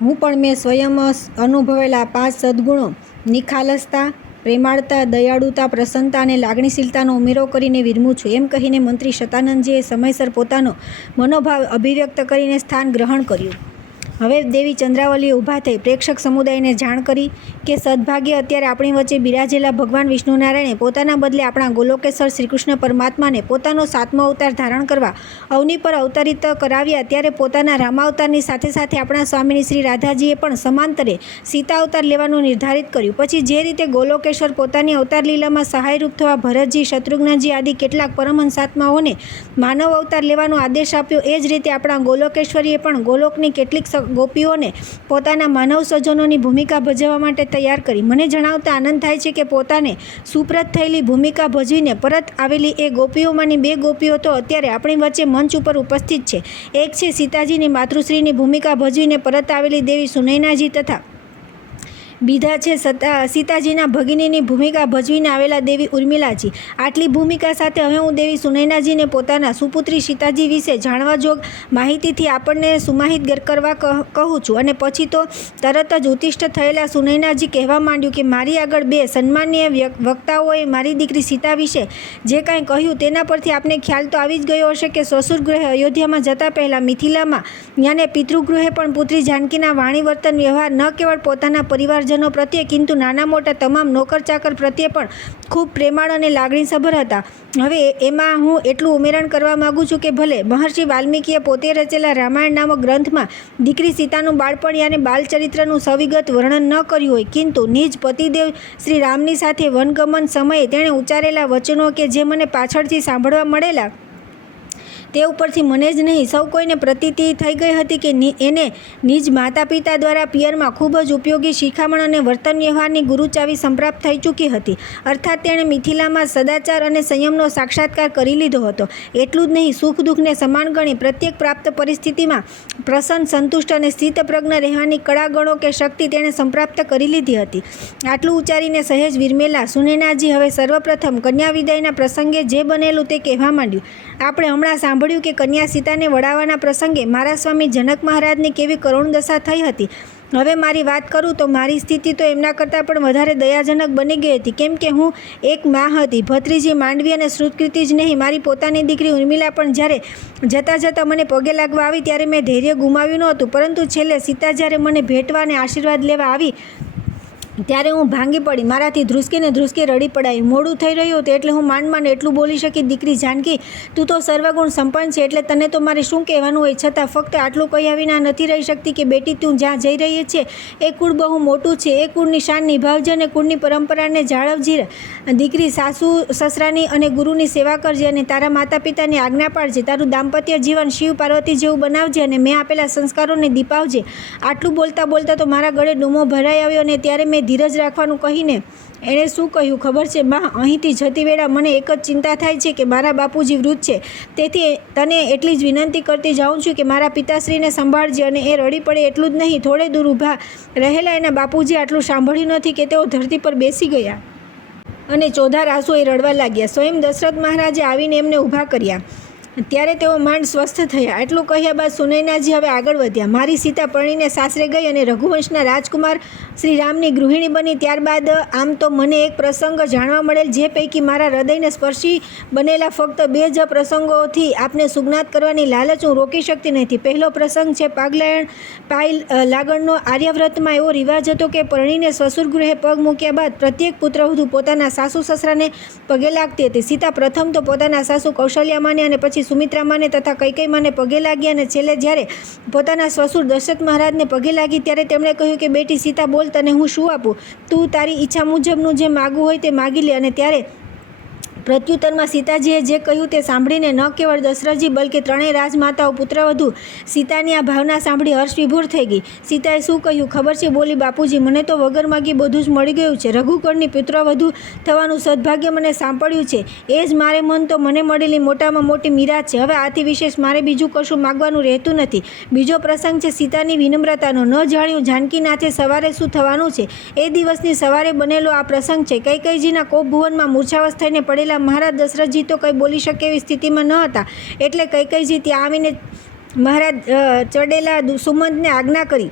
હું પણ મેં સ્વયં અનુભવેલા 5 સદ્ગુણો નિખાલસતા, પ્રેમાળતા, દયાળુતા, પ્રસન્નતા અને લાગણીશીલતાનો ઉમેરો કરીને વિરમું છું. એમ કહીને મંત્રી શતાનંદજીએ સમયસર પોતાનો મનોભાવ અભિવ્યક્ત કરીને સ્થાન ગ્રહણ કર્યું. હવે દેવી ચંદ્રાવલી ઊભા થઈ પ્રેક્ષક સમુદાયને જાણ કરી કે સદભાગ્ય અત્યારે આપણી વચ્ચે બિરાજેલા ભગવાન વિષ્ણુ નારાયણે પોતાના બદલે આપણા ગોલોકેશ્વર શ્રીકૃષ્ણ પરમાત્માને પોતાનો 7મો અવતાર ધારણ કરવા અવની પર અવતરિત કરાવ્યા. ત્યારે પોતાના રામાવતારની સાથે સાથે આપણા સ્વામિની શ્રી રાધાજીએ પણ સમાંતરે સીતા અવતાર લેવાનું નિર્ધારિત કર્યું. પછી જે રીતે ગોલોકેશ્વર પોતાની અવતાર લીલામાં સહાયરૂપ થવા ભરતજી, શત્રુઘ્નજી આદિ કેટલાક પરમહંસાત્માઓને માનવ અવતાર લેવાનો આદેશ આપ્યો, એ જ રીતે આપણા ગોલોકેશ્વરીએ પણ ગોલોકની કેટલીક ગોપીઓને પોતાના માનવ સજ્જનોની ભૂમિકા ભજવવા માટે તૈયાર કરી. મને જણાવતા આનંદ થાય છે કે પોતાને સુપ્રત થયેલી ભૂમિકા ભજવીને પરત આવેલી એ ગોપીઓમાંની 2 ગોપીઓ તો અત્યારે આપણી વચ્ચે મંચ ઉપર ઉપસ્થિત છે. એક છે સીતાજીની માતૃશ્રીની ભૂમિકા ભજવીને પરત આવેલી દેવી સુનૈનાજી તથા બીજા છે સીતાજીના ભગિનીની ભૂમિકા ભજવીને આવેલા દેવી ઉર્મિલાજી. આટલી ભૂમિકા સાથે હવે હું દેવી સુનૈનાજીને પોતાના સુપુત્રી સીતાજી વિશે જાણવા જોગ માહિતીથી આપણને સુમાહિત કરવા કહું છું. અને પછી તો તરત જ ઉત્તિષ્ઠ થયેલા સુનૈનાજી કહેવા માંડ્યું કે મારી આગળ 2 સન્માનીય વક્તાઓએ મારી દીકરી સીતા વિશે જે કાંઈ કહ્યું તેના પરથી આપને ખ્યાલ તો આવી જ ગયો હશે કે સસુર ગૃહે અયોધ્યામાં જતાં પહેલાં મિથિલામાં યાને પિતૃગૃહે પણ પુત્રી જાનકીના વાણી વર્તન વ્યવહાર ન કેવળ પોતાના પરિવારજનો પ્રત્યે કિંતુ નાના મોટા તમામ નોકર ચાકર પ્રત્યે પણ ખૂબ પ્રેમાળ અને લાગણીસભર હતા. હવે એમાં હું એટલું ઉમેરણ કરવા માગું છું કે ભલે મહર્ષિ વાલ્મીકીએ પોતે રચેલા રામાયણ નામક ગ્રંથમાં દીકરી સીતાનું બાળપણ યાને બાલચરિત્રનું સવિગત વર્ણન ન કર્યું હોય, કિંતુ નિજ પતિદેવ શ્રી રામની સાથે વનગમન સમયે તેણે ઉચ્ચારેલા વચનો કે જે મને પાછળથી સાંભળવા મળેલા તે ઉપરથી મને જ નહીં સૌ કોઈને પ્રતીતિ થઈ ગઈ હતી કે એને નિજ માતા પિતા દ્વારા પિયરમાં ખૂબ જ ઉપયોગી શિખામણ અને વર્તન વ્યવહારની ગુરુચાવી સંપ્રાપ્ત થઈ ચૂકી હતી. અર્થાત તેણે મિથિલામાં સદાચાર અને સંયમનો સાક્ષાત્કાર કરી લીધો હતો. એટલું જ નહીં, સુખ દુઃખને સમાન ગણી પ્રત્યેક પ્રાપ્ત પરિસ્થિતિમાં પ્રસન્ન, સંતુષ્ટ અને સ્થિતપ્રજ્ઞ રહેવાની કળા, ગણો કે શક્તિ તેણે સંપ્રાપ્ત કરી લીધી હતી. આટલું ઉચ્ચારીને સહેજ વિરમેલા સુનૈનાજી હવે સર્વપ્રથમ કન્યા વિદાયના પ્રસંગે જે બનેલું તે કહેવા માંડ્યું. આપણે હમણાં સાંભળ્યું કે કન્યા સીતાને વડાવવાના પ્રસંગે મારા સ્વામી જનક મહારાજની કેવી કરુણ દશા થઈ હતી. હવે મારી વાત કરું તો મારી સ્થિતિ તો એમના કરતાં પણ વધારે દયાજનક બની ગઈ હતી. કેમ કે હું એક માં હતી. ભત્રીજી માંડવી અને શ્રુતકીર્તિ જ નહીં, મારી પોતાની દીકરી ઉર્મિલા પણ જ્યારે જતાં મને પગે લાગવા આવી ત્યારે મેં ધૈર્ય ગુમાવ્યું નહોતું. પરંતુ છેલ્લે સીતા જ્યારે મને ભેટવા અને આશીર્વાદ લેવા આવી ત્યારે હું ભાંગી પડી, મારાથી ધ્રુસકે રડી પડાયું. મોડું થઈ રહ્યું હતું એટલે હું માંડ એટલું બોલી શકી, દીકરી જાનકી, તું તો સર્વગુણ સંપન્ન છે, એટલે તને તો મારે શું કહેવાનું હોય, છતાં ફક્ત આટલું કહ્યા વિના નથી રહી શકતી કે બેટી, તું જ્યાં જઈ રહી છે એ કુળ બહુ મોટું છે, એ કુળની શાન નિભાવજે અને કુળની પરંપરાને જાળવજે. દીકરી, સાસુ સસરાની અને ગુરુની સેવા કરજે અને તારા માતા પિતાની આજ્ઞા પાળજે. તારું દાંપત્ય જીવન શિવ પાર્વતી જેવું બનાવજે અને મેં આપેલા સંસ્કારોને દીપાવજે. આટલું બોલતા તો મારા ગળે ડૂમો ભરાઈ આવ્યો અને ત્યારે મેં ધીરજ રાખવાનું કહીને એણે શું કહ્યું ખબર છે બા? અહીંથી જતી વેળા મને એક જ ચિંતા થાય છે કે મારા બાપુજી વૃદ્ધ છે, તેથી તને એટલી જ વિનંતી કરતી જાઉં છું કે મારા પિતાશ્રીને સંભાળજે. અને એ રડી પડે એટલું જ નહીં, થોડે દૂર ઊભા રહેલા એના બાપુજી આટલું સાંભળ્યું નથી કે તેઓ ધરતી પર બેસી ગયા અને ચોધાર આંસુએ રડવા લાગ્યા. સ્વયં દશરથ મહારાજે આવીને એમને ઊભા કર્યા. ત્યારે તેઓ માંડ સ્વસ્થ થયા. આટલું કહ્યા બાદ સુનયનાજી હવે આગળ વધ્યા. મારી સીતા પરણીને સાસરે ગઈ અને રઘુવંશના રાજકુમાર શ્રી રામની ગૃહિણી બની. ત્યારબાદ આમ તો મને એક પ્રસંગ જાણવા મળેલ, જે પૈકી મારા હૃદયને સ્પર્શી બનેલા ફક્ત 2 જ પ્રસંગોથી આપને સુજ્ઞાત કરવાની લાલચ હું રોકી શકતી નથી. પહેલો પ્રસંગ છે લાગણનો. આર્યવ્રતમાં એવો રિવાજ હતો કે પરણીને સસુર ગૃહે પગ મૂક્યા બાદ પ્રત્યેક પુત્રવધુ પોતાના સાસુ સસરાને પગે લાગતી હતી. સીતા પ્રથમ તો પોતાના સાસુ કૌશલ્યામાને અને પછી સુમિત્રામાને તથા કૈકેયીમાને પગે લાગી અને છેલ્લે જ્યારે પોતાના સસુર દશરથ મહારાજને પગે લાગી ત્યારે તેમણે કહ્યું કે બેટી સીતા, બોલ, તને હું શું આપું? તું તારી ઈચ્છા મુજબનું જે માગવું હોય તે માગી લે. અને ત્યારે પ્રત્યુત્તરમાં સીતાજીએ જે કહ્યું તે સાંભળીને ન કેવળ દશરથજી બલકે ત્રણેય રાજમાતાઓ પુત્રવધુ સીતાની આ ભાવના સાંભળી હર્ષ વિભોર થઈ ગઈ. સીતાએ શું કહ્યું ખબર છે? બોલી, બાપુજી, મને તો વગર માગી બધું જ મળી ગયું છે. રઘુકુળની પુત્રવધુ થવાનું સદભાગ્ય મને સાંપડ્યું છે. એ જ મારે મન તો મને મળેલી મોટામાં મોટી મીરાજ છે. હવે આથી વિશેષ મારે બીજું કશું માગવાનું રહેતું નથી. બીજો પ્રસંગ છે સીતાની વિનમ્રતાનો. ન જાણ્યું જાનકીનાથે સવારે શું થવાનું છે. એ દિવસની સવારે બનેલો આ પ્રસંગ છે. કૈકેયીજીના કોપભુવનમાં મૂર્છાવશ થઈને પડેલા મહારાજ દશરથજી તો કંઈ બોલી શકે એવી સ્થિતિમાં ન હતા, એટલે કૈકેયીજી ત્યાં આવીને મહારાજ ચડેલા સુમંતને આજ્ઞા કરી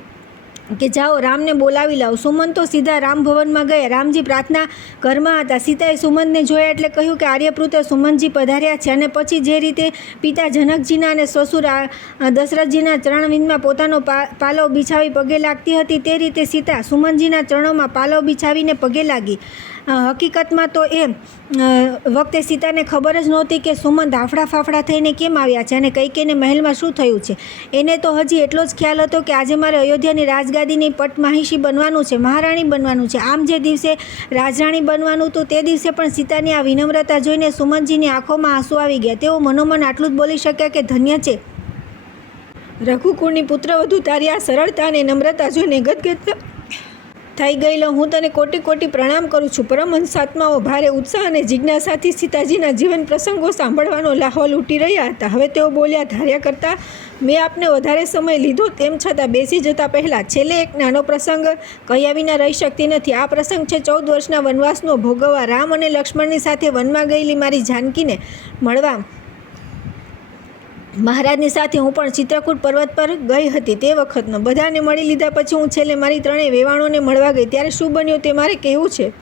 કે જાઓ, રામને બોલાવી લાવો. સુમંત તો સીધા રામભવનમાં ગયા. રામજી પ્રાર્થના ઘરમાં હતા. સીતાએ સુમંતને જોયા એટલે કહ્યું કે આર્યપુત્ર સુમંતજી પધાર્યા છે. અને પછી જે રીતે પિતા જનકજીના અને સસુર દશરથજીના ચરણવિંદમાં પોતાનો પાલવ બિછાવી પગે લાગતી હતી, તે રીતે સીતા સુમંતજીના ચરણોમાં પાલવ બિછાવીને પગે લાગી. હકીકતમાં તો એ વખતે સીતાને ખબર જ નહોતી કે સુમંત હાફડા ફાફડા થઈને કેમ આવ્યા છે અને કૈકેયીને મહેલમાં શું થયું છે. એને તો હજી એટલો જ ખ્યાલ હતો કે આજે મારે અયોધ્યાની રાજગાદીની પટમાહિષી બનવાનું છે, મહારાણી બનવાનું છે. આમ જે દિવસે રાજરાણી બનવાનું હતું તે દિવસે પણ સીતાની આ વિનમ્રતા જોઈને સુમંતજીની આંખોમાં આંસુ આવી ગયા. તેઓ મનોમન આટલું જ બોલી શક્યા કે ધન્ય છે રઘુકુળની પુત્રવધુ, તારી આ સરળતા અને નમ્રતા જોઈને ગદગદ થઈ ગયેલો હું તને કોટી કોટી પ્રણામ કરું છું. પરમહંસાત્માઓ ભારે ઉત્સાહ અને જિજ્ઞાસાથી સીતાજીના જીવન પ્રસંગો સાંભળવાનો લાહો લૂંટી રહ્યા હતા. હવે તેઓ બોલ્યા, ધાર્યા કરતાં મેં આપને વધારે સમય લીધો, તેમ છતાં બેસી જતા પહેલાં છેલ્લે એક નાનો પ્રસંગ કહ્યા વિના રહી શકતી નથી. આ પ્રસંગ છે 14 વર્ષના વનવાસનો ભોગવવા રામ અને લક્ષ્મણની સાથે વનમાં ગયેલી મારી જાનકીને મળવા મહારાજની સાથે હું પણ ચિત્રકૂટ પર્વત પર ગઈ હતી. તે વખતનો બધાને મળી લીધા પછી હું છેલ્લે મારી 3 વેવાણોને મળવા ગઈ. ત્યારે શું બન્યું તે મારે કહેવું છે.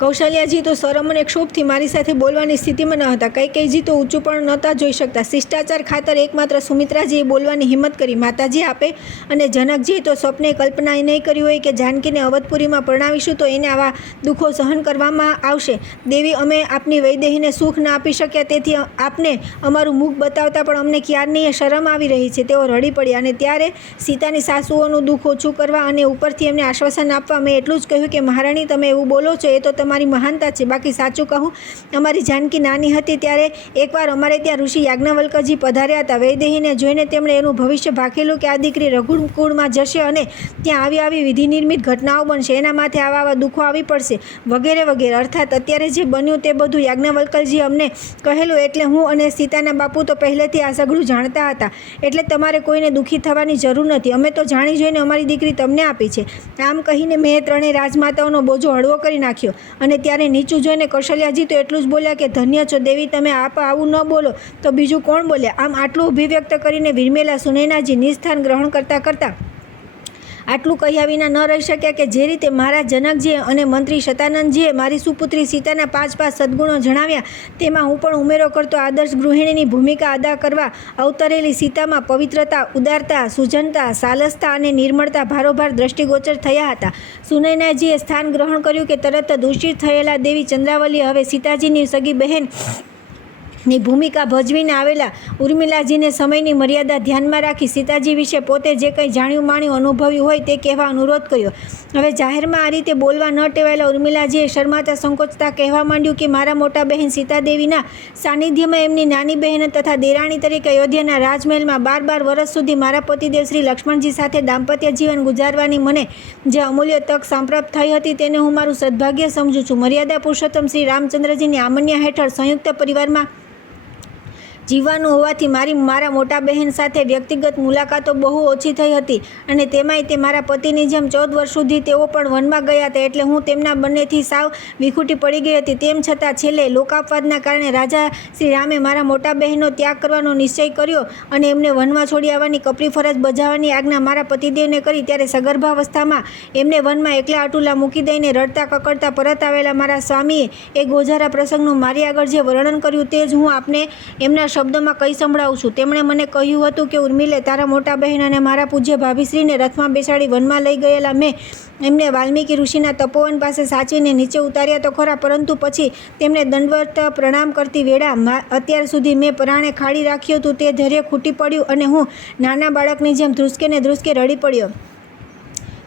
કૌશલ્યાજી તો શરમ અને ક્ષોભથી મારી સાથે બોલવાની સ્થિતિમાં ન હતા. કૈકેયીજી તો ઊંચું પણ નહોતા જોઈ શકતા. શિષ્ટાચાર ખાતર એકમાત્ર સુમિત્રાજીએ બોલવાની હિંમત કરી. માતાજી આપે અને જનકજીએ તો સ્વપ્ને કલ્પના નહીં કરી હોય કે જાનકીને અવધપુરીમાં પરણાવીશું તો એને આવા દુઃખો સહન કરવામાં આવશે. દેવી, અમે આપની વૈદેહીને સુખ ન આપી શક્યા, તેથી આપને અમારું મુખ બતાવતા પણ અમને ક્યારની શરમ આવી રહી છે. તેઓ રડી પડ્યા. અને ત્યારે સીતાની સાસુઓનું દુઃખ ઓછું કરવા અને ઉપરથી એમને આશ્વાસન આપવા મેં એટલું જ કહ્યું કે મહારાણી, તમે એવું બોલો છો એ તો તમારી મહાનતા છે. બાકી સાચું કહું, અમારી જાનકી નાની હતી ત્યારે એકવાર અમારે ત્યાં ઋષિ યાજ્ઞવલ્કજી પધાર્યા હતા. વૈદેહીને જોઈને તેમણે એનું ભવિષ્ય ભાખેલું કે આ દીકરી રઘુકુળમાં જશે અને ત્યાં આવી વિધિ નિર્મિત ઘટનાઓ બનશે, એના માથે આવા દુઃખો આવી પડશે, વગેરે વગેરે. અર્થાત અત્યારે જે બન્યું તે બધું યાજ્ઞવલ્કજી અમને કહેલું. એટલે હું અને સીતાના બાપુ તો પહેલેથી આ સઘળું જાણતા હતા, એટલે તમારે કોઈને દુઃખી થવાની જરૂર નથી. અમે તો જાણી જોઈને અમારી દીકરી તમને આપી છે. આમ કહીને મેં 3 રાજમાતાઓનો બોજો હળવો કરી નાખ્યો. અને ત્યારે નીચું જોઈને કૌશલ્યાજી તો એટલું જ બોલ્યા કે ધન્ય છો દેવી, તમે આવું ન બોલો તો બીજું કોણ બોલ્યા. આમ આટલું અભિવ્યક્ત કરીને વિરમેલા સુનયનાજી નિસ્થાન ગ્રહણ કરતાં આટલું કહ્યા વિના ન રહી શક્યા કે જે રીતે મહારાજ જનકજીએ અને મંત્રી શતાનંદજીએ મારી સુપુત્રી સીતાના 5 સદ્ગુણો જણાવ્યા, તેમાં હું પણ ઉમેરો કરતો આદર્શ ગૃહિણીની ભૂમિકા અદા કરવા અવતરેલી સીતામાં પવિત્રતા, ઉદારતા, સુજનતા, સાલસતા અને નિર્મળતા ભારોભાર દ્રષ્ટિગોચર થયા હતા. સુનયનાજીએ સ્થાન ગ્રહણ કર્યું કે તરત દૂષિત થયેલા દેવી ચંદ્રાવલીએ હવે સીતાજીની સગી બહેન ની ભૂમિકા ભજવીને આવેલા ઉર્મિલાજીને સમયની મર્યાદા ધ્યાનમાં રાખી સીતાજી વિશે પોતે જે કંઈ જાણ્યું માણ્યું અનુભવ્યું હોય તે કહેવા અનુરોધ કર્યો. હવે જાહેરમાં આ રીતે બોલવા ન ટેવાયેલા ઉર્મિલાજીએ શરમાતા સંકોચતા કહેવા માંડ્યું કે મારા મોટા બહેન સીતાદેવીના સાનિધ્યમાં એમની નાની બહેન તથા દેરાણી તરીકે અયોધ્યાના રાજમહેલમાં 12 વર્ષ સુધી મારા પતિદેવ શ્રી લક્ષ્મણજી સાથે દાંપત્ય જીવન ગુજારવાની મને જે અમૂલ્ય તક સંપ્રાપ્ત થઈ હતી તેને હું મારું સદભાગ્ય સમજું છું. મર્યાદા પુરુષોત્તમ શ્રી રામચંદ્રજીની આમન્ય હેઠળ સંયુક્ત પરિવારમાં જીવવાનું હોવાથી મારા મોટા બહેન સાથે વ્યક્તિગત મુલાકાતો બહુ ઓછી થઈ હતી અને તેમાંય તે મારા પતિની જેમ 14 વર્ષ સુધી તેઓ પણ વનમાં ગયા હતા, એટલે હું તેમના બંનેથી સાવ વિખૂટી પડી ગઈ હતી. તેમ છતાં છેલ્લે લોકાપવાદના કારણે રાજા શ્રી રામે મારા મોટા બહેનનો ત્યાગ કરવાનો નિશ્ચય કર્યો અને એમને વનમાં છોડી આવવાની કપરી ફરજ બજાવવાની આજ્ઞા મારા પતિદેવને કરી. ત્યારે સગર્ભાવસ્થામાં એમને વનમાં એકલા અટુલા મૂકી દઈને રડતા કકડતા પરત આવેલા મારા સ્વામીએ એ ગોઝારા પ્રસંગનું મારી આગળ જે વર્ણન કર્યું તે જ હું આપને એમના શબ્દોમાં કહી સંભળાવું છું. તેમણે મને કહ્યું હતું કે ઉર્મિલે, તારા મોટા બહેન અને મારા પૂજ્ય ભાભીશ્રીને રથમાં બેસાડી વનમાં લઈ ગયેલા મેં એમને વાલ્મીકી ઋષિના તપોવન પાસે સાચવીને નીચે ઉતાર્યા તો ખરા, પરંતુ પછી તેમને દંડવત પ્રણામ કરતી વેળા અત્યાર સુધી મેં પરાણે ખાડી રાખ્યું હતું તે ધૈર્ય ખૂટી પડ્યું અને હું નાના બાળકની જેમ ધ્રુસકે ને ધ્રુસકે રડી પડ્યો.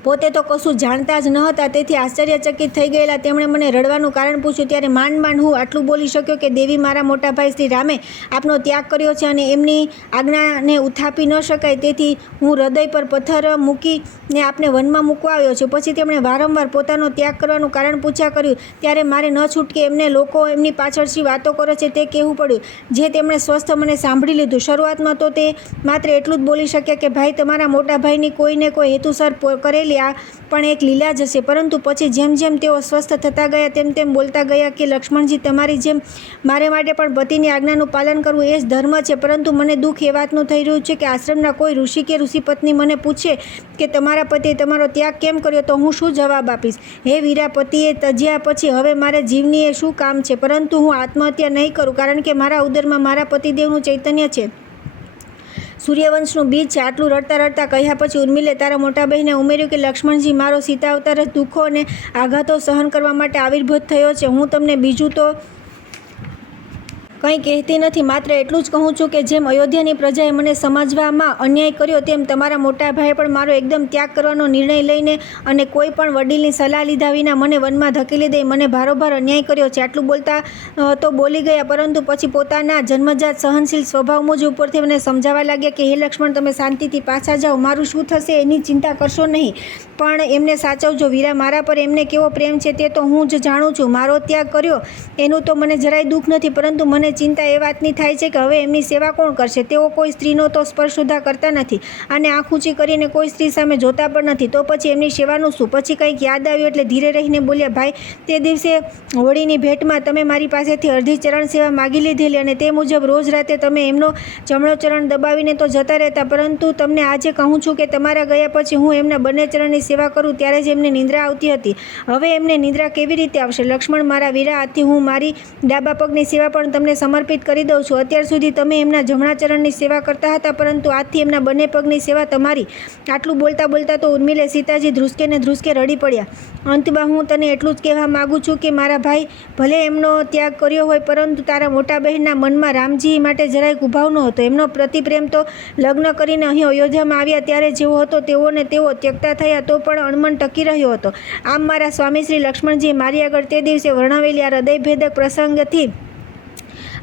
પોતે તો કશું જાણતા જ ન હતા, તેથી આશ્ચર્યચકિત થઈ ગયેલા તેમણે મને રડવાનું કારણ પૂછ્યું. ત્યારે માંડ હું આટલું બોલી શક્યો કે દેવી, મારા મોટા ભાઈ શ્રી રામે આપનો ત્યાગ કર્યો છે અને એમની આજ્ઞાને ઉથાપી ન શકાય, તેથી હું હૃદય પર પથ્થર મૂકીને આપને વનમાં મૂકવા આવ્યો છું. પછી તેમણે વારંવાર પોતાનો ત્યાગ કરવાનું કારણ પૂછ્યા કર્યું. ત્યારે મારે ન છૂટકે એમને લોકો એમની પાછળ શી વાતો કરે છે તે કહેવું પડ્યું, જે તેમણે સ્વસ્થ મને સાંભળી લીધું. શરૂઆતમાં તો તે માત્ર એટલું જ બોલી શક્યા કે ભાઈ, તમારા મોટા ભાઈની કોઈને કોઈ હેતુસર કરેલી આ પણ એક લીલા જ હશે. પરંતુ પછી જેમ જેમ તેઓ સ્વસ્થ થતા ગયા તેમ તેમ બોલતા ગયા કે લક્ષ્મણજી, તમારી જેમ મારે માટે પણ પતિની આજ્ઞાનું પાલન કરવું એ જ ધર્મ છે. પરંતુ મને દુઃખ એ વાતનું થઈ રહ્યું છે કે આશ્રમના કોઈ ઋષિ કે ઋષિપત્ની મને પૂછે કે તમારા પતિએ તમારો ત્યાગ કેમ કર્યો તો હું શું જવાબ આપીશ? હે વીરા, પતિએ તજ્યા પછી હવે મારે જીવની એ શું કામ છે? પરંતુ હું આત્મહત્યા નહીં કરું, કારણ કે મારા ઉદરમાં મારા પતિદેવનું ચૈતન્ય છે, સૂર્યવંશનું બીજ છે. આટલું રડતા રડતા કહ્યા પછી ઉર્મિલે તારા મોટા બહેને ઉમેર્યું કે લક્ષ્મણજી, મારો સીતા અવતાર જ દુઃખો અને આઘાતો સહન કરવા માટે આવિર્ભૂત થયો છે. હું તમને બીજું તો કંઈ કહેતી નથી, માત્ર એટલું જ કહું છું કે જેમ અયોધ્યાની પ્રજાએ મને સમજવામાં અન્યાય કર્યો તેમ તમારા મોટા ભાઈએ પણ મારો એકદમ ત્યાગ કરવાનો નિર્ણય લઈને અને કોઈ પણ વડીલની સલાહ લીધા વિના મને વનમાં ધકેલી દઈ મને ભારોભાર અન્યાય કર્યો છે. આટલું બોલતા તો બોલી ગયા, પરંતુ પછી પોતાના જન્મજાત સહનશીલ સ્વભાવ મુજબ ઉપરથી મને સમજાવવા લાગ્યા કે હે લક્ષ્મણ, તમે શાંતિથી પાછા જાઓ, મારું શું થશે એની ચિંતા કરશો નહીં, પણ એમને સાચવજો. વીરા, મારા પર એમને કેવો પ્રેમ છે તે તો હું જ જાણું છું. મારો ત્યાગ કર્યો એનું તો મને જરાય દુઃખ નથી, પરંતુ મને ચિંતા એ વાતની થાય છે કે હવે એમની સેવા કોણ કરશે? તેઓ કોઈ સ્ત્રીનો તો સ્પર્શ સુધા કરતા નથી અને આંખ ઊંચી કરીને કોઈ સ્ત્રી સામે જોતા પણ નથી, તો પછી એમની સેવાનું શું? પછી કંઈક યાદ આવ્યું એટલે ધીરે રહીને બોલ્યા, ભાઈ, તે દિવસે હોળીની ભેટમાં તમે મારી પાસેથી અડધી ચરણ સેવા માગી લીધેલી અને તે મુજબ રોજ રાતે તમે એમનો જમણો ચરણ દબાવીને તો જતા રહેતા, પરંતુ તમને આજે કહું છું કે તમારા ગયા પછી હું એમના બંને ચરણની સેવા કરું ત્યારે જ એમને નિંદ્રા આવતી હતી. હવે એમને નિંદ્રા કેવી રીતે આવશે? લક્ષ્મણ, મારા વીરા, આથી હું મારી ડાબા પગની સેવા પણ તમને સમર્પિત કરી દઉં છું. અત્યાર સુધી તમે એમના જમણા ચરણની સેવા કરતા હતા, પરંતુ આજથી એમના બંને પગની સેવા તમારી. આટલું બોલતા બોલતા તો ઉર્મિલે સીતાજી ધ્રુસકે ને ધ્રુસકે રડી પડ્યા. અંતમાં હું તને એટલું જ કહેવા માગું છું કે મારા ભાઈ ભલે એમનો ત્યાગ કર્યો હોય, પરંતુ તારા મોટા બહેનના મનમાં રામજી માટે જરાય ઉભાવ ન હતો. એમનો પ્રતિપ્રેમ તો લગ્ન કરીને અહીં અયોધ્યામાં આવ્યા ત્યારે જેવો હતો તેવો ને તેવો ત્યક્તા થયા તો પણ અણમન ટકી રહ્યો હતો. આમ મારા સ્વામી શ્રી લક્ષ્મણજીએ મારી આગળ તે દિવસે વર્ણવેલી આ હૃદયભેદક પ્રસંગથી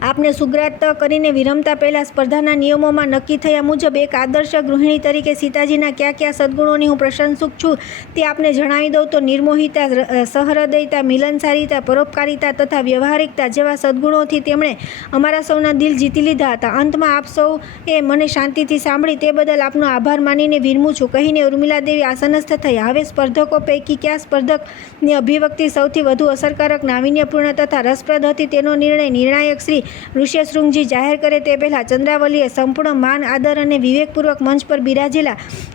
આપને સુગ્રાત કરીને વિરમતા પહેલાં સ્પર્ધાના નિયમોમાં નક્કી થયા મુજબ એક આદર્શ ગૃહિણી તરીકે સીતાજીના કયા કયા સદ્ગુણોની હું પ્રશંસક છું તે આપને જણાવી દઉં તો નિર્મોહિતા, સહૃદયતા, મિલનસારીતા, પરોપકારિતા તથા વ્યવહારિકતા જેવા સદ્ગુણોથી તેમણે અમારા સૌના દિલ જીતી લીધા હતા. અંતમાં આપ સૌએ મને શાંતિથી સાંભળી તે બદલ આપનો આભાર માનીને વિરમું છું, કહીને ઉર્મિલાદેવી આસનસ્થ થયા. હવે સ્પર્ધકો પૈકી કયા સ્પર્ધકની અભિવ્યક્તિ સૌથી વધુ અસરકારક, નાવીન્યપૂર્ણ તથા રસપ્રદ હતી તેનો નિર્ણાયક શ્રી ઋષ્યશૃંગજી જાહેર કરે તે પહેલાં ચંદ્રાવલીએ સંપૂર્ણ માન, આદર અને વિવેકપૂર્વક મંચ પર બિરાજેલા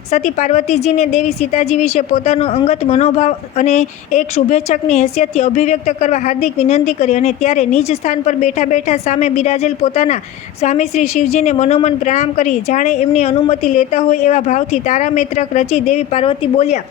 સતી પાર્વતીજીને દેવી સીતાજી વિશે પોતાનો અંગત મનોભાવ અને એક શુભેચ્છકની હેસિયતથી અભિવ્યક્ત કરવા હાર્દિક વિનંતી કરી અને ત્યારે નિજ સ્થાન પર બેઠા બેઠા સામે બિરાજેલ પોતાના સ્વામી શ્રી શિવજીને મનોમન પ્રણામ કરી જાણે એમની અનુમતિ લેતા હોય એવા ભાવથી તારામેત્રક રચી દેવી પાર્વતી બોલ્યા,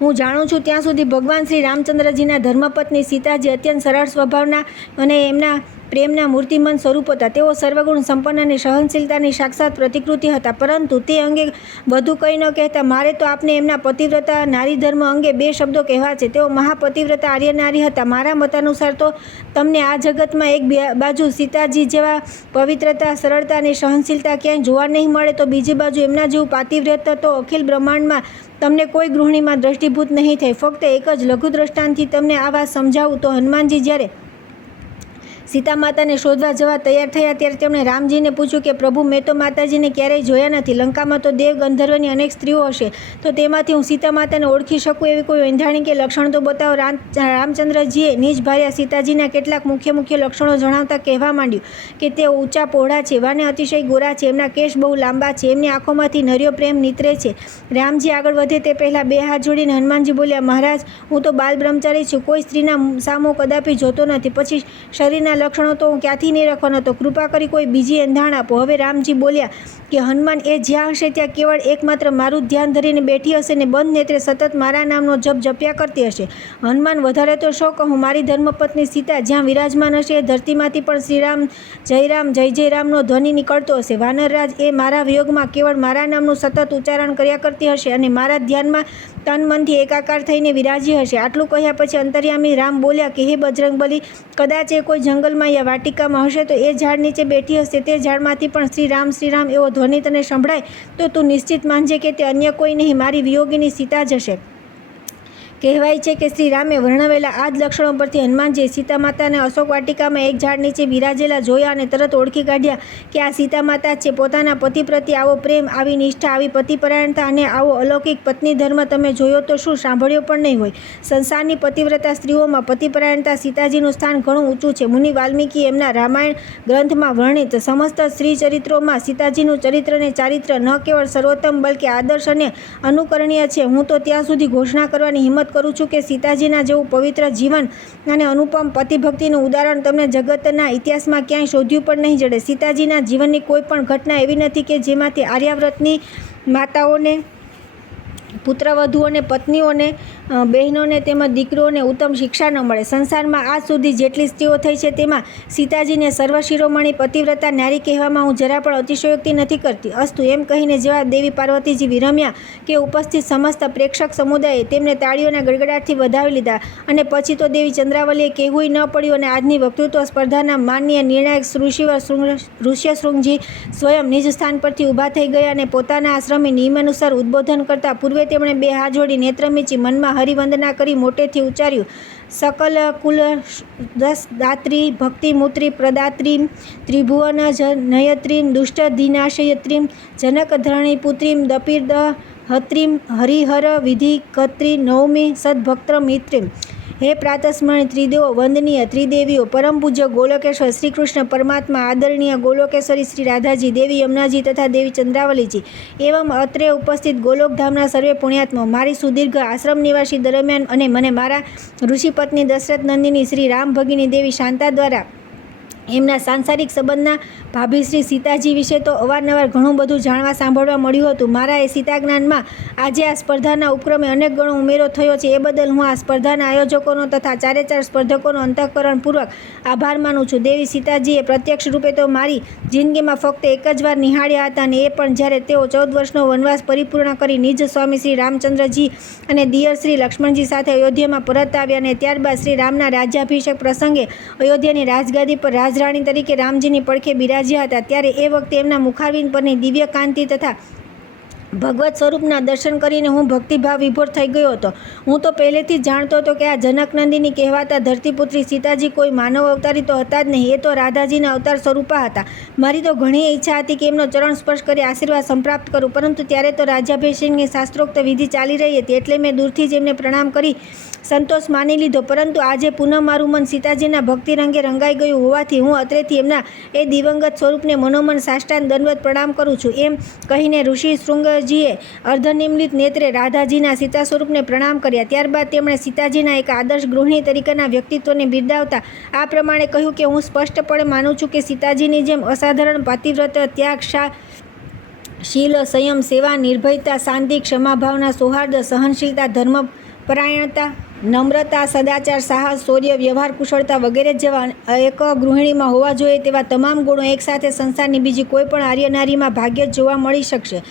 હું જાણું છું ત્યાં સુધી ભગવાન શ્રી રામચંદ્રજીના ધર્મપત્ની સીતાજી અત્યંત સરળ સ્વભાવના અને એમના પ્રેમના મૂર્તિમંત સ્વરૂપ હતા. તેઓ સર્વગુણ સંપન્ન અને સહનશીલતાની સાક્ષાત પ્રતિકૃતિ હતા. પરંતુ તે અંગે વધુ કંઈ ન કહેતા મારે તો આપને એમના પતિવ્રતા નારી ધર્મ અંગે 2 શબ્દો કહેવા છે. તેઓ મહાપતિવ્રતા આર્ય નારી હતા. મારા મતાનુસાર તો તમને આ જગતમાં એક બાજુ સીતાજી જેવા પવિત્રતા, સરળતા અને સહનશીલતા ક્યાંય જોવા નહીં મળે તો બીજી બાજુ એમના જેવું પાતિવ્રત્ય તો અખિલ બ્રહ્માંડમાં તમને કોઈ ગૃહિણીમાં દ્રષ્ટિભૂત નહીં થાય. ફક્ત એક જ લઘુ દ્રષ્ટાંતથી તમને આ વાત સમજાવું તો હનુમાનજી જ્યારે સીતા માતાને શોધવા જવા તૈયાર થયા ત્યારે તેમણે રામજીને પૂછ્યું કે પ્રભુ, મેં તો માતાજીને ક્યારેય જોયા નથી. લંકામાં તો દેવ ગંધર્વની અનેક સ્ત્રીઓ હશે, તો તેમાંથી હું સીતા માતાને ઓળખી શકું એવી કોઈ એંધાણી કે લક્ષણ તો બતાવો. રામચંદ્રજીએ નિજ ભાર્યા સીતાજીના કેટલાક મુખ્ય લક્ષણો જણાવતા કહેવા માંડ્યું કે તેઓ ઊંચા પહોળા છે, વાને અતિશય ગોરા છે, એમના કેશ બહુ લાંબા છે, એમની આંખોમાંથી નર્યો પ્રેમ નીતરે છે. રામજી આગળ વધે તે પહેલાં 2 હાથ જોડીને હનુમાનજી બોલ્યા, મહારાજ, હું તો બાલ બ્રહ્મચારી છું, કોઈ સ્ત્રીના સામો કદાપી જોતો નથી. પછી શરીરના લક્ષણો તો હું ક્યાંથી નહીં રાખવાનો, તો કૃપા કરી કોઈ બીજી એંધાણ આપો. હવે રામજી બોલ્યા કે હનુમાન, એ જ્યાં હશે ત્યાં કેવળ એકમાત્ર મારું ધ્યાન ધરીને બેઠી હશે ને બંધ નેત્રે સતત મારા નામનો જપ જપ્યા કરતી હશે. હનુમાન, વધારે તો શું કહું, મારી ધર્મપત્ની સીતા જ્યાં વિરાજમાન હશે એ ધરતીમાંથી પણ શ્રીરામ જય જય રામનો ધ્વનિ નીકળતો હશે. વાનરરાજ, એ મારા વિયોગમાં કેવળ મારા નામનું સતત ઉચ્ચારણ કર્યા કરતી હશે અને મારા ધ્યાનમાં તન મનથી એકાકાર થઈને વિરાજી હશે. આટલું કહ્યા પછી અંતર્યામી રામ બોલ્યા કે હે બજરંગબલી, કદાચ એ કોઈ જંગલમાં યા વાટિકામાં હશે તો એ ઝાડ નીચે બેઠી હશે. તે ઝાડમાંથી પણ શ્રી રામ એવો ધ્વનિ તને સંભળાય તો તું નિશ્ચિત માનજે કે તે અન્ય કોઈ નહીં, મારી વિયોગીની સીતા જ હશે. કહેવાય છે કે શ્રી રામે વર્ણવેલા આ જ લક્ષણો પરથી હનુમાનજીએ સીતા માતાને અશોક વાટિકામાં એક ઝાડ નીચે વિરાજેલા જોયા અને તરત ઓળખી કાઢ્યા કે આ સીતા માતા છે. પોતાના પતિ પ્રત્યે આવો પ્રેમ, આવી નિષ્ઠા, આવી પતિપરાયણતા અને આવો અલૌકિક પત્ની ધર્મ તમે જોયો તો શું, સાંભળ્યો પણ નહીં હોય. સંસારની પતિવ્રતા સ્ત્રીઓમાં પતિપરાયણતા સીતાજીનું સ્થાન ઘણું ઊંચું છે. મુનિ વાલ્મીકી એમના રામાયણ ગ્રંથમાં વર્ણિત સમસ્ત સ્ત્રી ચરિત્રોમાં સીતાજીનું ચરિત્ર અને ચારિત્ર ન કેવળ સર્વોત્તમ બલકે આદર્શ અને અનુકરણીય છે. હું તો ત્યાં સુધી ઘોષણા કરવાની હિંમત કરું છું કે સીતાજીના જેવું પવિત્ર જીવન અને અનુપમ પતિભક્તિનું ઉદાહરણ તમને જગતના ઇતિહાસમાં ક્યાંય શોધ્યું પણ નહીં જડે. સીતાજીના જીવનની કોઈ પણ ઘટના એવી નથી કે જેમાંથી આર્યાવ્રતની માતાઓને, પુત્રવધુઓને, પત્નીઓને, બહેનોને તેમજ દીકરીઓને ઉત્તમ શિક્ષા ન મળે. સંસારમાં આજ સુધી જેટલી સ્ત્રીઓ થઈ છે તેમાં સીતાજીને સર્વશિરોમણી પતિવ્રતા નારી કહેવામાં હું જરા પણ અતિશયોક્તિ નથી કરતી. અસ્તુ, એમ કહીને જેવા દેવી પાર્વતીજી વિરમ્યા કે ઉપસ્થિત સમસ્ત પ્રેક્ષક સમુદાયે તેમને તાળીઓના ગડગડાટથી વધાવી લીધા અને પછી તો દેવી ચંદ્રાવલીએ કહેવું ન પડ્યું અને આજની વક્તૃત્વ સ્પર્ધાના માનનીય નિર્ણાયક ઋષ્યશૃંગજી સ્વયં નિજ સ્થાન પરથી ઊભા થઈ ગયા અને પોતાના આશ્રમી નિયમાનુસાર ઉદ્બોધન કરતા પૂર્વે તેમણે 2 હાથ જોડી નેત્ર મીચી મનમાં હરિવંદના કરી મોટેથી ઉચ્ચાર્યું, સકલ કુલ દાત્રી ભક્તિમૂત્રી પ્રદાત્રીમ ત્રિભુવન નયત્રીમ દુષ્ટધિનાશયત્રીમ જનકધરણી પુત્રીમ દપીર્દ હત્રીમ હરિહર વિધિકત્રી નવમી સદભક્તમિત્રીમ. હે પ્રાતસ્મરણી ત્રિદેવો, વંદનીય ત્રિદેવીઓ, પરમ પૂજ્ય ગોલોકેશ્વર શ્રી કૃષ્ણ પરમાત્મા, આદરણીય ગોલોકેશ્વરી શ્રી રાધાજી, દેવી યમુનાજી તથા દેવી ચંદ્રાવલીજી એવં અત્રે ઉપસ્થિત ગોલોકધામના સર્વે પુણ્યાત્મા, મારી સુદીર્ઘ આશ્રમ નિવાસી દરમિયાન અને મને મારા ઋષિપત્ની દશરથ નંદિની શ્રી રામ ભગીની દેવી શાંતા દ્વારા એમના સાંસારિક સંબંધના ભાભી શ્રી સીતાજી વિશે તો અવારનવાર ઘણું બધું જાણવા સાંભળવા મળ્યું હતું. મારા એ સીતા જ્ઞાનમાં આજે આ સ્પર્ધાના ઉપક્રમે અનેક ગણો ઉમેરો થયો છે. એ બદલ હું આ સ્પર્ધાના આયોજકોનો તથા 4 સ્પર્ધકોનો અંતઃકરણપૂર્વક આભાર માનું છું. દેવી સીતાજીએ પ્રત્યક્ષ રૂપે તો મારી જિંદગીમાં ફક્ત એક જ વાર નિહાળ્યા હતા અને એ પણ જ્યારે તેઓ 14 વર્ષનો વનવાસ પરિપૂર્ણ કરી નિજ સ્વામી શ્રી રામચંદ્રજી અને દિયર શ્રી લક્ષ્મણજી સાથે અયોધ્યામાં પરત આવ્યા અને ત્યારબાદ શ્રી રામના રાજ્યાભિષેક પ્રસંગે અયોધ્યાની રાજગાદી પર રાણી તરીકે રામજીની પડખે બિરાજ્યા હતા. ત્યારે એ વખતે એમના મુખારવિંદ પરની દિવ્ય કાંતિ તથા ભગવત સ્વરૂપના દર્શન કરીને હું ભક્તિભાવ વિભોર થઈ ગયો હતો. હું તો પહેલેથી જ જાણતો હતો કે આ જનકનંદિની કહેવાતા ધરતીપુત્રી સીતાજી કોઈ માનવ અવતારી તો હતા જ નહીં, એ તો રાધાજીના અવતાર સ્વરૂપા હતા. મારી તો ઘણી ઈચ્છા હતી કે એમનો ચરણ સ્પર્શ કરી આશીર્વાદ સંપ્રાપ્ત કરું, પરંતુ ત્યારે તો રાજ્યાભિષેકની શાસ્ત્રોક્ત વિધિ ચાલી રહી હતી એટલે મેં દૂરથી જ એમને પ્રણામ કરી સંતોષ માની લીધો. પરંતુ આજે પુનઃ મારું મન સીતાજીના ભક્તિ રંગે રંગાઈ ગયું હોવાથી હું અત્રેથી એમના એ દિવંગત સ્વરૂપને મનોમન સાષ્ટાંગ દંડવત પ્રણામ કરું છું. એમ કહીને ઋષિ શૃંગ કૃષ્ણજીએ અર્ધનિમિલિત નેત્રે રાધાજીના સીતા સ્વરૂપને પ્રણામ કર્યા. ત્યારબાદ તેમણે સીતાજીના એક આદર્શ ગૃહિણી તરીકેના વ્યક્તિત્વને બિરદાવતા આ પ્રમાણે કહ્યું કે હું સ્પષ્ટપણે માનું છું કે સીતાજીની જેમ અસાધારણ પાતિવ્રત્ય, ત્યાગ, શીલ, સંયમ, સેવા, નિર્ભયતા, શાંતિ, ક્ષમાભાવના, સૌહાર્દ, સહનશીલતા, ધર્મપરાયણતા, નમ્રતા, સદાચાર, સાહસ, શૌર્ય, વ્યવહાર કુશળતા વગેરે જેવા એક ગૃહિણીમાં હોવા જોઈએ તેવા તમામ ગુણો એકસાથે સંસારની બીજી કોઈ પણ આર્ય નારીમાં ભાગ્યે જ જોવા મળી શકશે.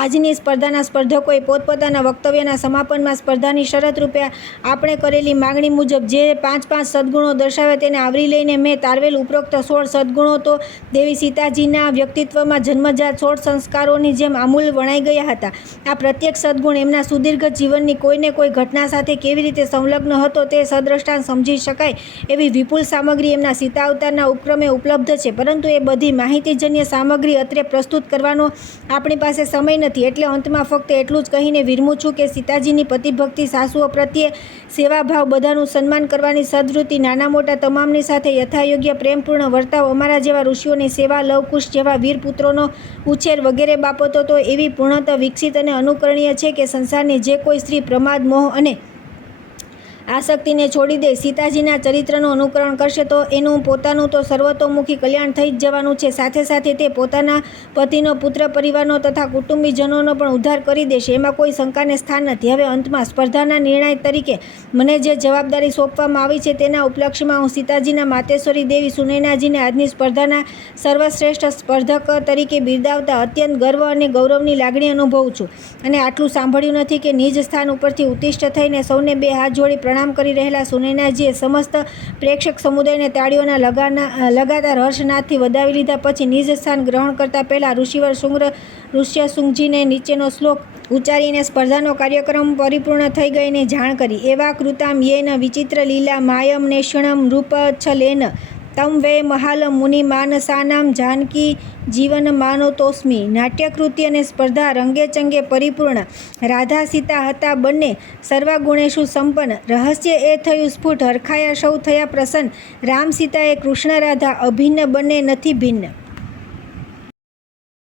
આજની સ્પર્ધાના સ્પર્ધકોએ પોતપોતાના વક્તવ્યના સમાપનમાં સ્પર્ધાની શરત રૂપે આપણે કરેલી માગણી મુજબ જે 5 સદ્ગુણો દર્શાવ્યા તેને આવરી લઈને મેં તારવેલ ઉપરોક્ત 16 સદ્ગુણો તો દેવી સીતાજીના વ્યક્તિત્વમાં જન્મજાત 16 સંસ્કારોની જેમ આમૂલ વણાઈ ગયા હતા. આ પ્રત્યેક સદ્ગુણ એમના સુદીર્ઘ જીવનની કોઈને કોઈ ઘટના સાથે કેવી રીતે સંલગ્ન હતો તે સદ્રષ્ટાંત સમજી શકાય એવી વિપુલ સામગ્રી એમના સીતા અવતારના ઉપક્રમે ઉપલબ્ધ છે. પરંતુ એ બધી માહિતીજન્ય સામગ્રી અત્રે પ્રસ્તુત કરવાનો આપણી પાસે સમય નથી. એટલે અંતમાં ફક્ત એટલું જ કહીને વિરમું છું કે સીતાજીની પતિભક્તિ, સાસુઓ પ્રત્યે સેવાભાવ, બધાનું સન્માન કરવાની સદવૃત્તિ, નાના મોટા તમામની સાથે યથાયોગ્ય પ્રેમપૂર્ણ વર્તાવ, અમારા જેવા ઋષિઓની સેવા, લવકુશ જેવા વીર પુત્રોનો ઉછેર વગેરે બાબતો તો એવી પૂર્ણતઃ વિકસિત અને અનુકરણીય છે કે સંસારની જે કોઈ સ્ત્રી પ્રમાદ, મોહ અને આસક્તિને છોડી દે, સીતાજીના ચરિત્રનું અનુકરણ કરશે તો એનું પોતાનું તો સર્વતોમુખી કલ્યાણ થઈ જ જવાનું છે. સાથે સાથે તે પોતાના પતિનો, પુત્ર પરિવારનો તથા કુટુંબીજનોનો પણ ઉદ્ધાર કરી દેશે. એમાં કોઈ શંકાને સ્થાન નથી. હવે અંતમાં સ્પર્ધાના નિર્ણાયક તરીકે મને જે જવાબદારી સોંપવામાં આવી છે તેના ઉપલક્ષ્યમાં હું સીતાજીના માતેશ્વરી દેવી સુનયનાજીને આજની સ્પર્ધાના સર્વશ્રેષ્ઠ સ્પર્ધક તરીકે બિરદાવતા અત્યંત ગર્વ અને ગૌરવની લાગણી અનુભવું છું. અને આટલું સાંભળ્યું નથી કે નિજ સ્થાન ઉપરથી ઉત્તિષ્ઠ થઈને સૌને બે હાથ જોડી પ્રણામ કરી રહેલા સુનયનાજીએ સમસ્ત પ્રેક્ષક સમુદાયને તાળીઓના લગાતાર હર્ષનાદથી વધાવી લીધા. પછી નિજ સ્થાન ગ્રહણ કરતાં પહેલાં ઋષિવર ઋષ્યશૃંગજીને નીચેનો શ્લોક ઉચ્ચારીને સ્પર્ધાનો કાર્યક્રમ પરિપૂર્ણ થઈ ગઈને જાણ કરી. એવા કૃતામ યેન વિચિત્ર લીલા માયમ નેષણમ રૂપચ્છલેન તમ વે મહાલ મુનિ માનસાનામ જાનકી જીવન માનોતોસ્મી. નાટ્યકૃતિ અને સ્પર્ધા રંગેચંગે પરિપૂર્ણ. રાધા સીતા હતા બંને સર્વગુણેષુ સંપન્ન. રહસ્ય એ થયું સ્ફુટ, હરખાયા સૌ થયા પ્રસન્ન. રામ સીતા એ કૃષ્ણ રાધા અભિન્ન બંને નથી ભિન્ન.